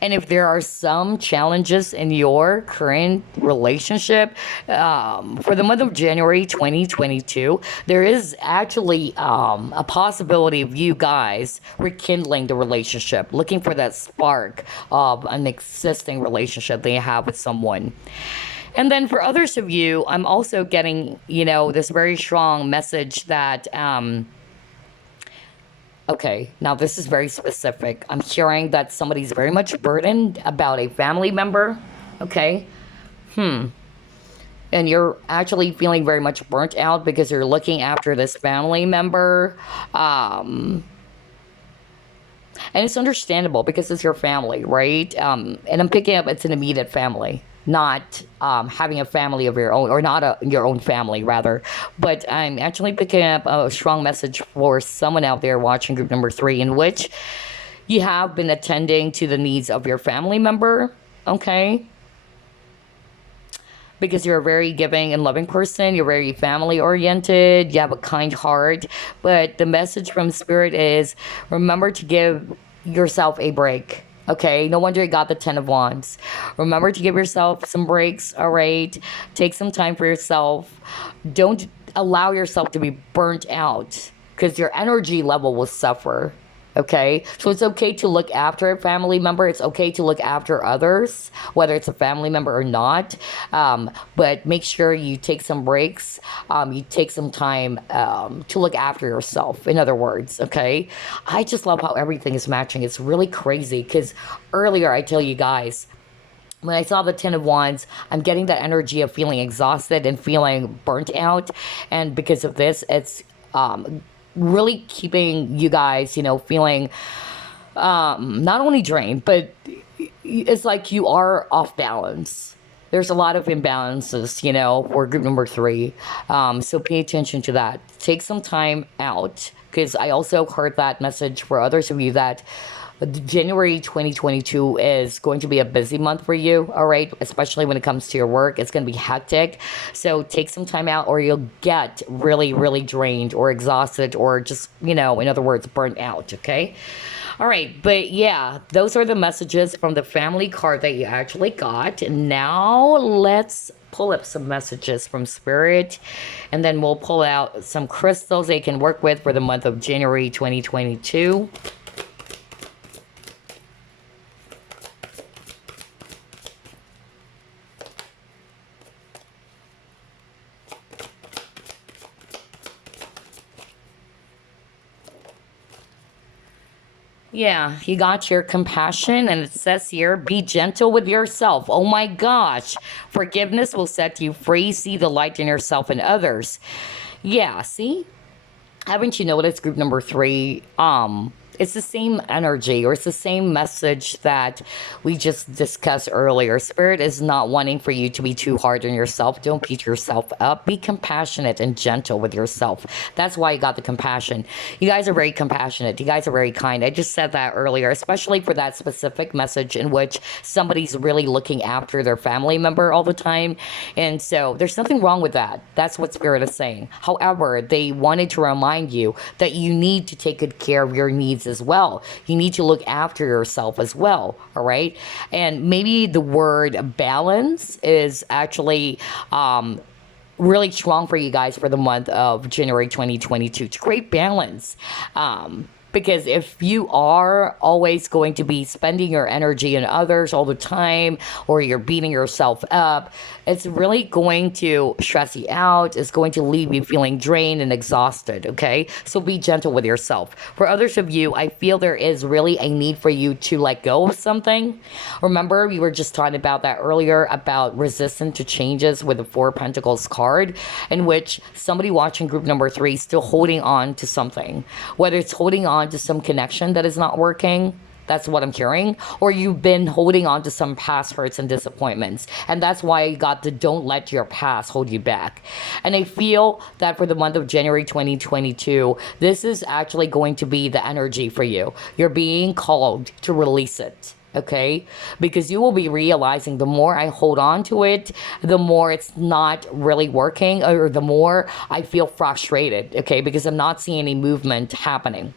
and if there are some challenges in your current relationship, for the month of January 2022, there is actually a possibility of you guys rekindling the relationship, looking for that spark of an existing relationship that you have with someone. And then for others of you, I'm also getting, this very strong message that, okay, now this is very specific. I'm hearing that somebody's very much burdened about a family member. Okay. And you're actually feeling very much burnt out because you're looking after this family member. And it's understandable because it's your family, right? And I'm picking up it's an immediate family, not having a family of your own, or not your own family, rather. But I'm actually picking up a strong message for someone out there watching group number 3, in which you have been attending to the needs of your family member, okay? Because you're a very giving and loving person. You're very family oriented. You have a kind heart. But the message from Spirit is remember to give yourself a break. Okay, no wonder you got the 10 of Wands. Remember to give yourself some breaks, all right? Take some time for yourself. Don't allow yourself to be burnt out because your energy level will suffer. Okay, so it's okay to look after a family member. It's okay to look after others, whether it's a family member or not. But make sure you take some breaks. You take some time to look after yourself, in other words, okay? I just love how everything is matching. It's really crazy because earlier I tell you guys, when I saw the 10 of Wands, I'm getting that energy of feeling exhausted and feeling burnt out. And because of this, it's really keeping you guys, feeling not only drained, but it's like you are off balance. There's a lot of imbalances, for group number 3. So pay attention to that. Take some time out, because I also heard that message for others of you that January 2022 is going to be a busy month for you, all right? Especially when it comes to your work. It's going to be hectic. So take some time out or you'll get really, really drained or exhausted or just, in other words, burnt out, okay? All right, but yeah, those are the messages from the family card that you actually got. Now let's pull up some messages from Spirit, and then we'll pull out some crystals they can work with for the month of January 2022. Yeah, you got your compassion, and it says here, be gentle with yourself. Oh my gosh. Forgiveness will set you free. See the light in yourself and others. Yeah, see? Haven't you noticed group number three? It's the same energy, or it's the same message that we just discussed earlier. Spirit is not wanting for you to be too hard on yourself. Don't beat yourself up. Be compassionate and gentle with yourself. That's why you got the compassion. You guys are very compassionate. You guys are very kind. I just said that earlier, especially for that specific message in which somebody's really looking after their family member all the time. And so there's nothing wrong with that. That's what Spirit is saying. However, they wanted to remind you that you need to take good care of your needs as well. You need to look after yourself as well. All right. And maybe the word balance is actually really strong for you guys for the month of January 2022. It's great balance. Because if you are always going to be spending your energy on others all the time, or you're beating yourself up, it's really going to stress you out. It's going to leave you feeling drained and exhausted. Okay. So be gentle with yourself. For others of you, I feel there is really a need for you to let go of something. Remember, we were just talking about that earlier about resistant to changes with the Four of Pentacles card, in which somebody watching group number three is still holding on to something, whether it's holding on to some connection that is not working. That's what I'm hearing. Or you've been holding on to some past hurts and disappointments. And that's why you got the don't let your past hold you back. And I feel that for the month of January 2022, this is actually going to be the energy for you. You're being called to release it. Okay, because you will be realizing the more I hold on to it, the more it's not really working, or the more I feel frustrated. Okay, because I'm not seeing any movement happening.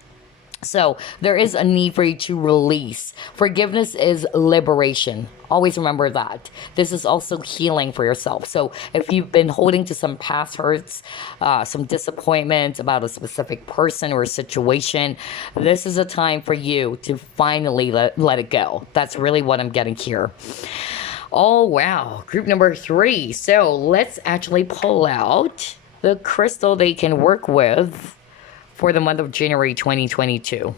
So there is a need for you to release. Forgiveness is liberation. Always remember that. This is also healing for yourself. So if you've been holding to some past hurts, some disappointments about a specific person or a situation, this is a time for you to finally let it go. That's really what I'm getting here. Oh, wow. Group number three. So let's actually pull out the crystal they can work with for the month of January 2022.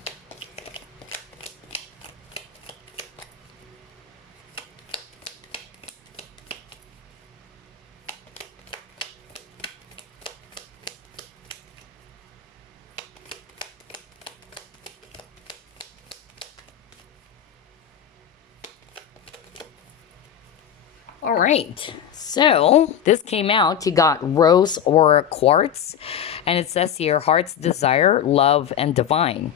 All right. So this came out. You got rose or quartz, and it says here heart's desire, love, and divine.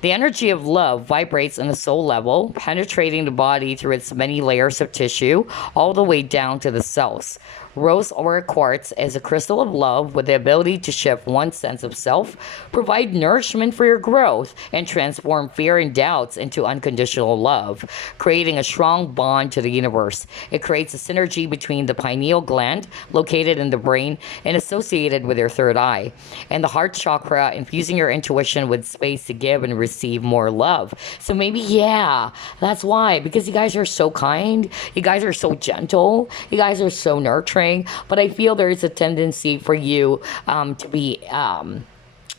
The energy of love vibrates on a soul level, penetrating the body through its many layers of tissue, all the way down to the cells. Rose or quartz is a crystal of love with the ability to shift one's sense of self, provide nourishment for your growth, and transform fear and doubts into unconditional love, creating a strong bond to the universe. It creates a synergy between the pineal gland, located in the brain and associated with your third eye, and the heart chakra, infusing your intuition with space to give and receive more love. So maybe, yeah, that's why, because you guys are so kind, you guys are so gentle, you guys are so nurturing. But I feel there is a tendency for you to be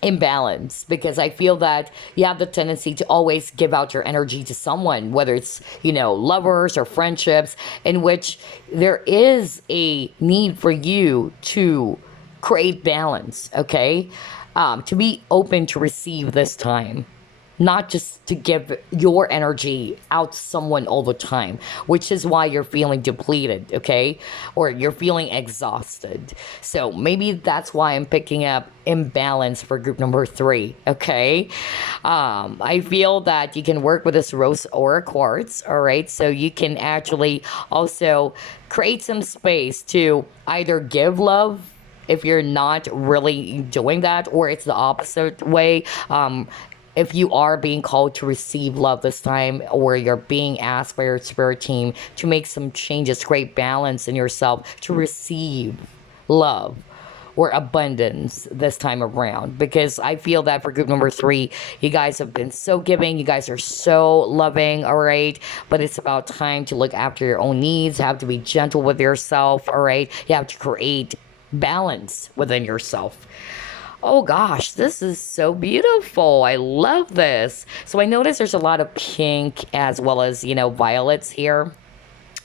imbalance, because I feel that you have the tendency to always give out your energy to someone, whether it's, lovers or friendships, in which there is a need for you to create balance, okay? To be open to receive this time, not just to give your energy out to someone all the time, which is why you're feeling depleted, okay? Or you're feeling exhausted. So maybe that's why I'm picking up imbalance for group number three, okay? I feel that you can work with this rose or quartz, all right? So you can actually also create some space to either give love if you're not really doing that, or it's the opposite way. If you are being called to receive love this time, or you're being asked by your spirit team to make some changes, create balance in yourself to receive love or abundance this time around. Because I feel that for group number three, you guys have been so giving, you guys are so loving, all right? But it's about time to look after your own needs, have to be gentle with yourself, all right? You have to create balance within yourself. Oh gosh, this is so beautiful. I love this. So I noticed there's a lot of pink as well as, violets here.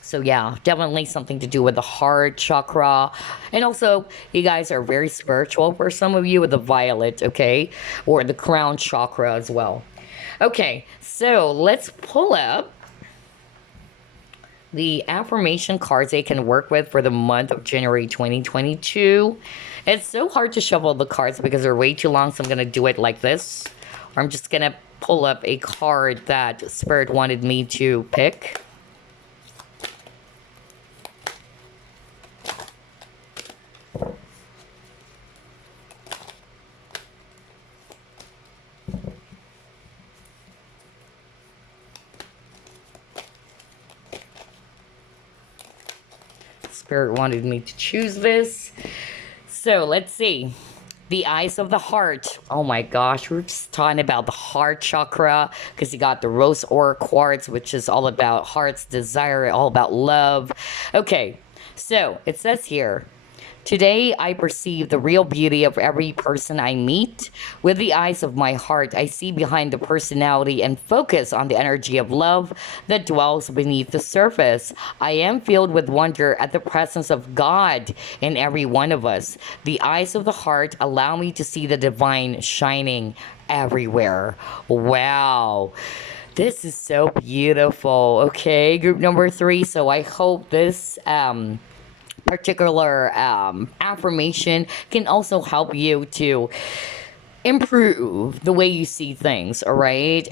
So yeah, definitely something to do with the heart chakra. And also, you guys are very spiritual for some of you with the violet, okay? Or the crown chakra as well. Okay, so let's pull up the affirmation cards they can work with for the month of January 2022. It's so hard to shuffle the cards because they're way too long, so I'm going to do it like this. Or I'm just going to pull up a card that Spirit wanted me to pick. Spirit wanted me to choose this. So let's see. The eyes of the heart. Oh my gosh, we're just talking about the heart chakra because you got the rose ore quartz, which is all about heart's desire, all about love. Okay, so it says here, today I perceive the real beauty of every person I meet. With the eyes of my heart, I see behind the personality and focus on the energy of love that dwells beneath the surface. I am filled with wonder at the presence of God in every one of us. The eyes of the heart allow me to see the divine shining everywhere. Wow. This is so beautiful. Okay, group number 3. So I hope this particular affirmation can also help you to improve the way you see things, all right?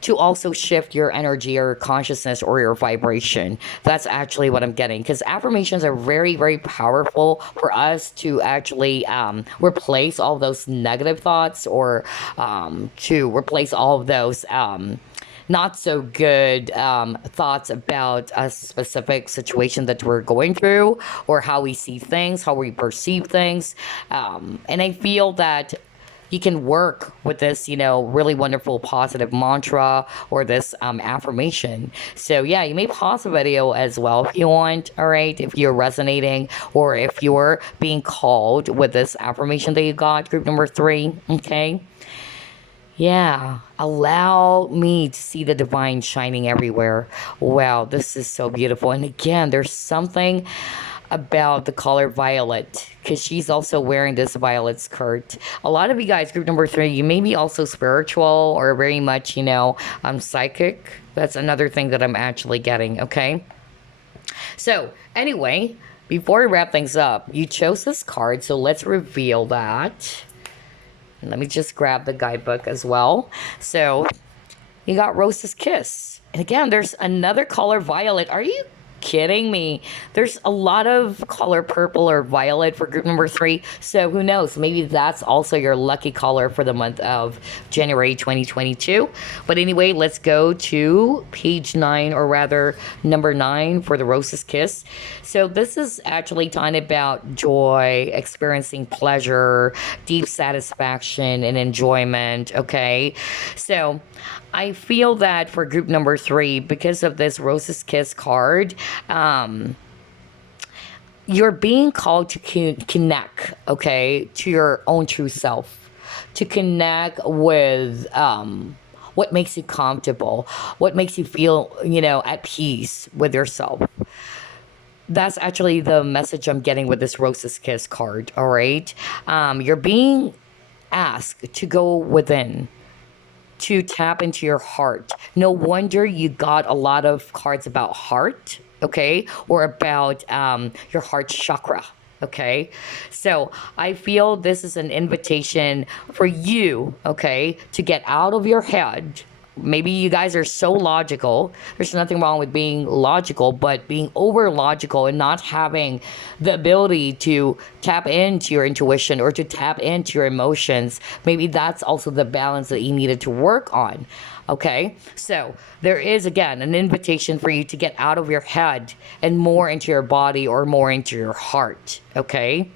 To also shift your energy or consciousness or your vibration. That's actually what I'm getting, because affirmations are very, very powerful for us to actually replace all those negative thoughts, or to replace all of those not so good thoughts about a specific situation that we're going through, or how we see things, how we perceive things. And I feel that you can work with this, really wonderful positive mantra or this affirmation. So yeah, you may pause the video as well if you want, all right, if you're resonating or if you're being called with this affirmation that you got, group number 3, okay? Yeah, allow me to see the divine shining everywhere. Wow, this is so beautiful. And again, there's something about the color violet, because she's also wearing this violet skirt. A lot of you guys, group number 3, you may be also spiritual or very much, psychic. That's another thing that I'm actually getting, okay? So, anyway, before we wrap things up, you chose this card, so let's reveal that. And let me just grab the guidebook as well. So, you got Rose's Kiss. And again, there's another color violet. Are you kidding me? There's a lot of color purple or violet for group number 3. So who knows? Maybe that's also your lucky color for the month of January 2022. But anyway, let's go to page 9, or rather number 9 for the Rose's Kiss. So this is actually talking about joy, experiencing pleasure, deep satisfaction and enjoyment. Okay. So I feel that for group number 3, because of this Rose's Kiss card, you're being called to connect, okay, to your own true self, to connect with what makes you comfortable, what makes you feel, at peace with yourself. That's actually the message I'm getting with this Rose's Kiss card, all right? You're being asked to go within, to tap into your heart. No wonder you got a lot of cards about heart, okay? Or about your heart chakra, okay? So I feel this is an invitation for you, okay, to get out of your head. Maybe you guys are so logical. There's nothing wrong with being logical, but being over logical and not having the ability to tap into your intuition or to tap into your emotions, maybe that's also the balance that you needed to work on. Okay, so there is again an invitation for you to get out of your head and more into your body or more into your heart. Okay,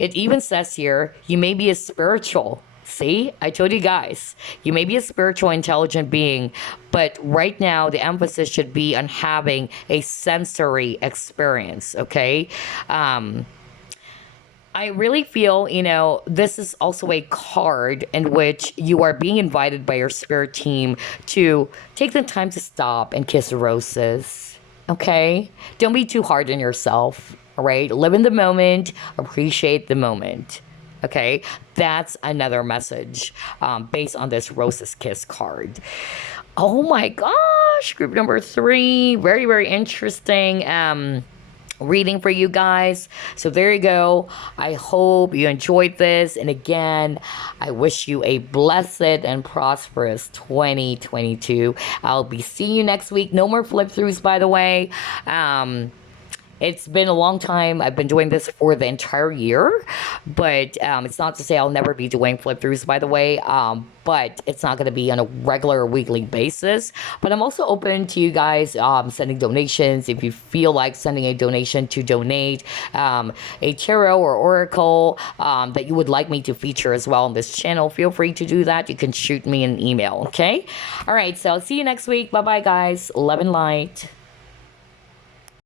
it even says here you may be a spiritual. See, I told you guys, you may be a spiritual, intelligent being, but right now the emphasis should be on having a sensory experience, okay? I I really feel, this is also a card in which you are being invited by your spirit team to take the time to stop and kiss roses. Okay? Don't be too hard on yourself. All right? Live in the moment, appreciate the moment. Okay? That's another message based on this Roses Kiss card. Oh my gosh, group number 3. Very, very interesting. Reading for you guys. So there you go. I hope you enjoyed this. And again, I wish you a blessed and prosperous 2022. I'll be seeing you next week. No more flip throughs, by the way. It's been a long time. I've been doing this for the entire year, but it's not to say I'll never be doing flip throughs, by the way. But it's not going to be on a regular weekly basis. But I'm also open to you guys sending donations. If you feel like sending a donation to donate a tarot or oracle that you would like me to feature as well on this channel, feel free to do that. You can shoot me an email, okay? All right, so I'll see you next week. Bye-bye, guys. Love and light.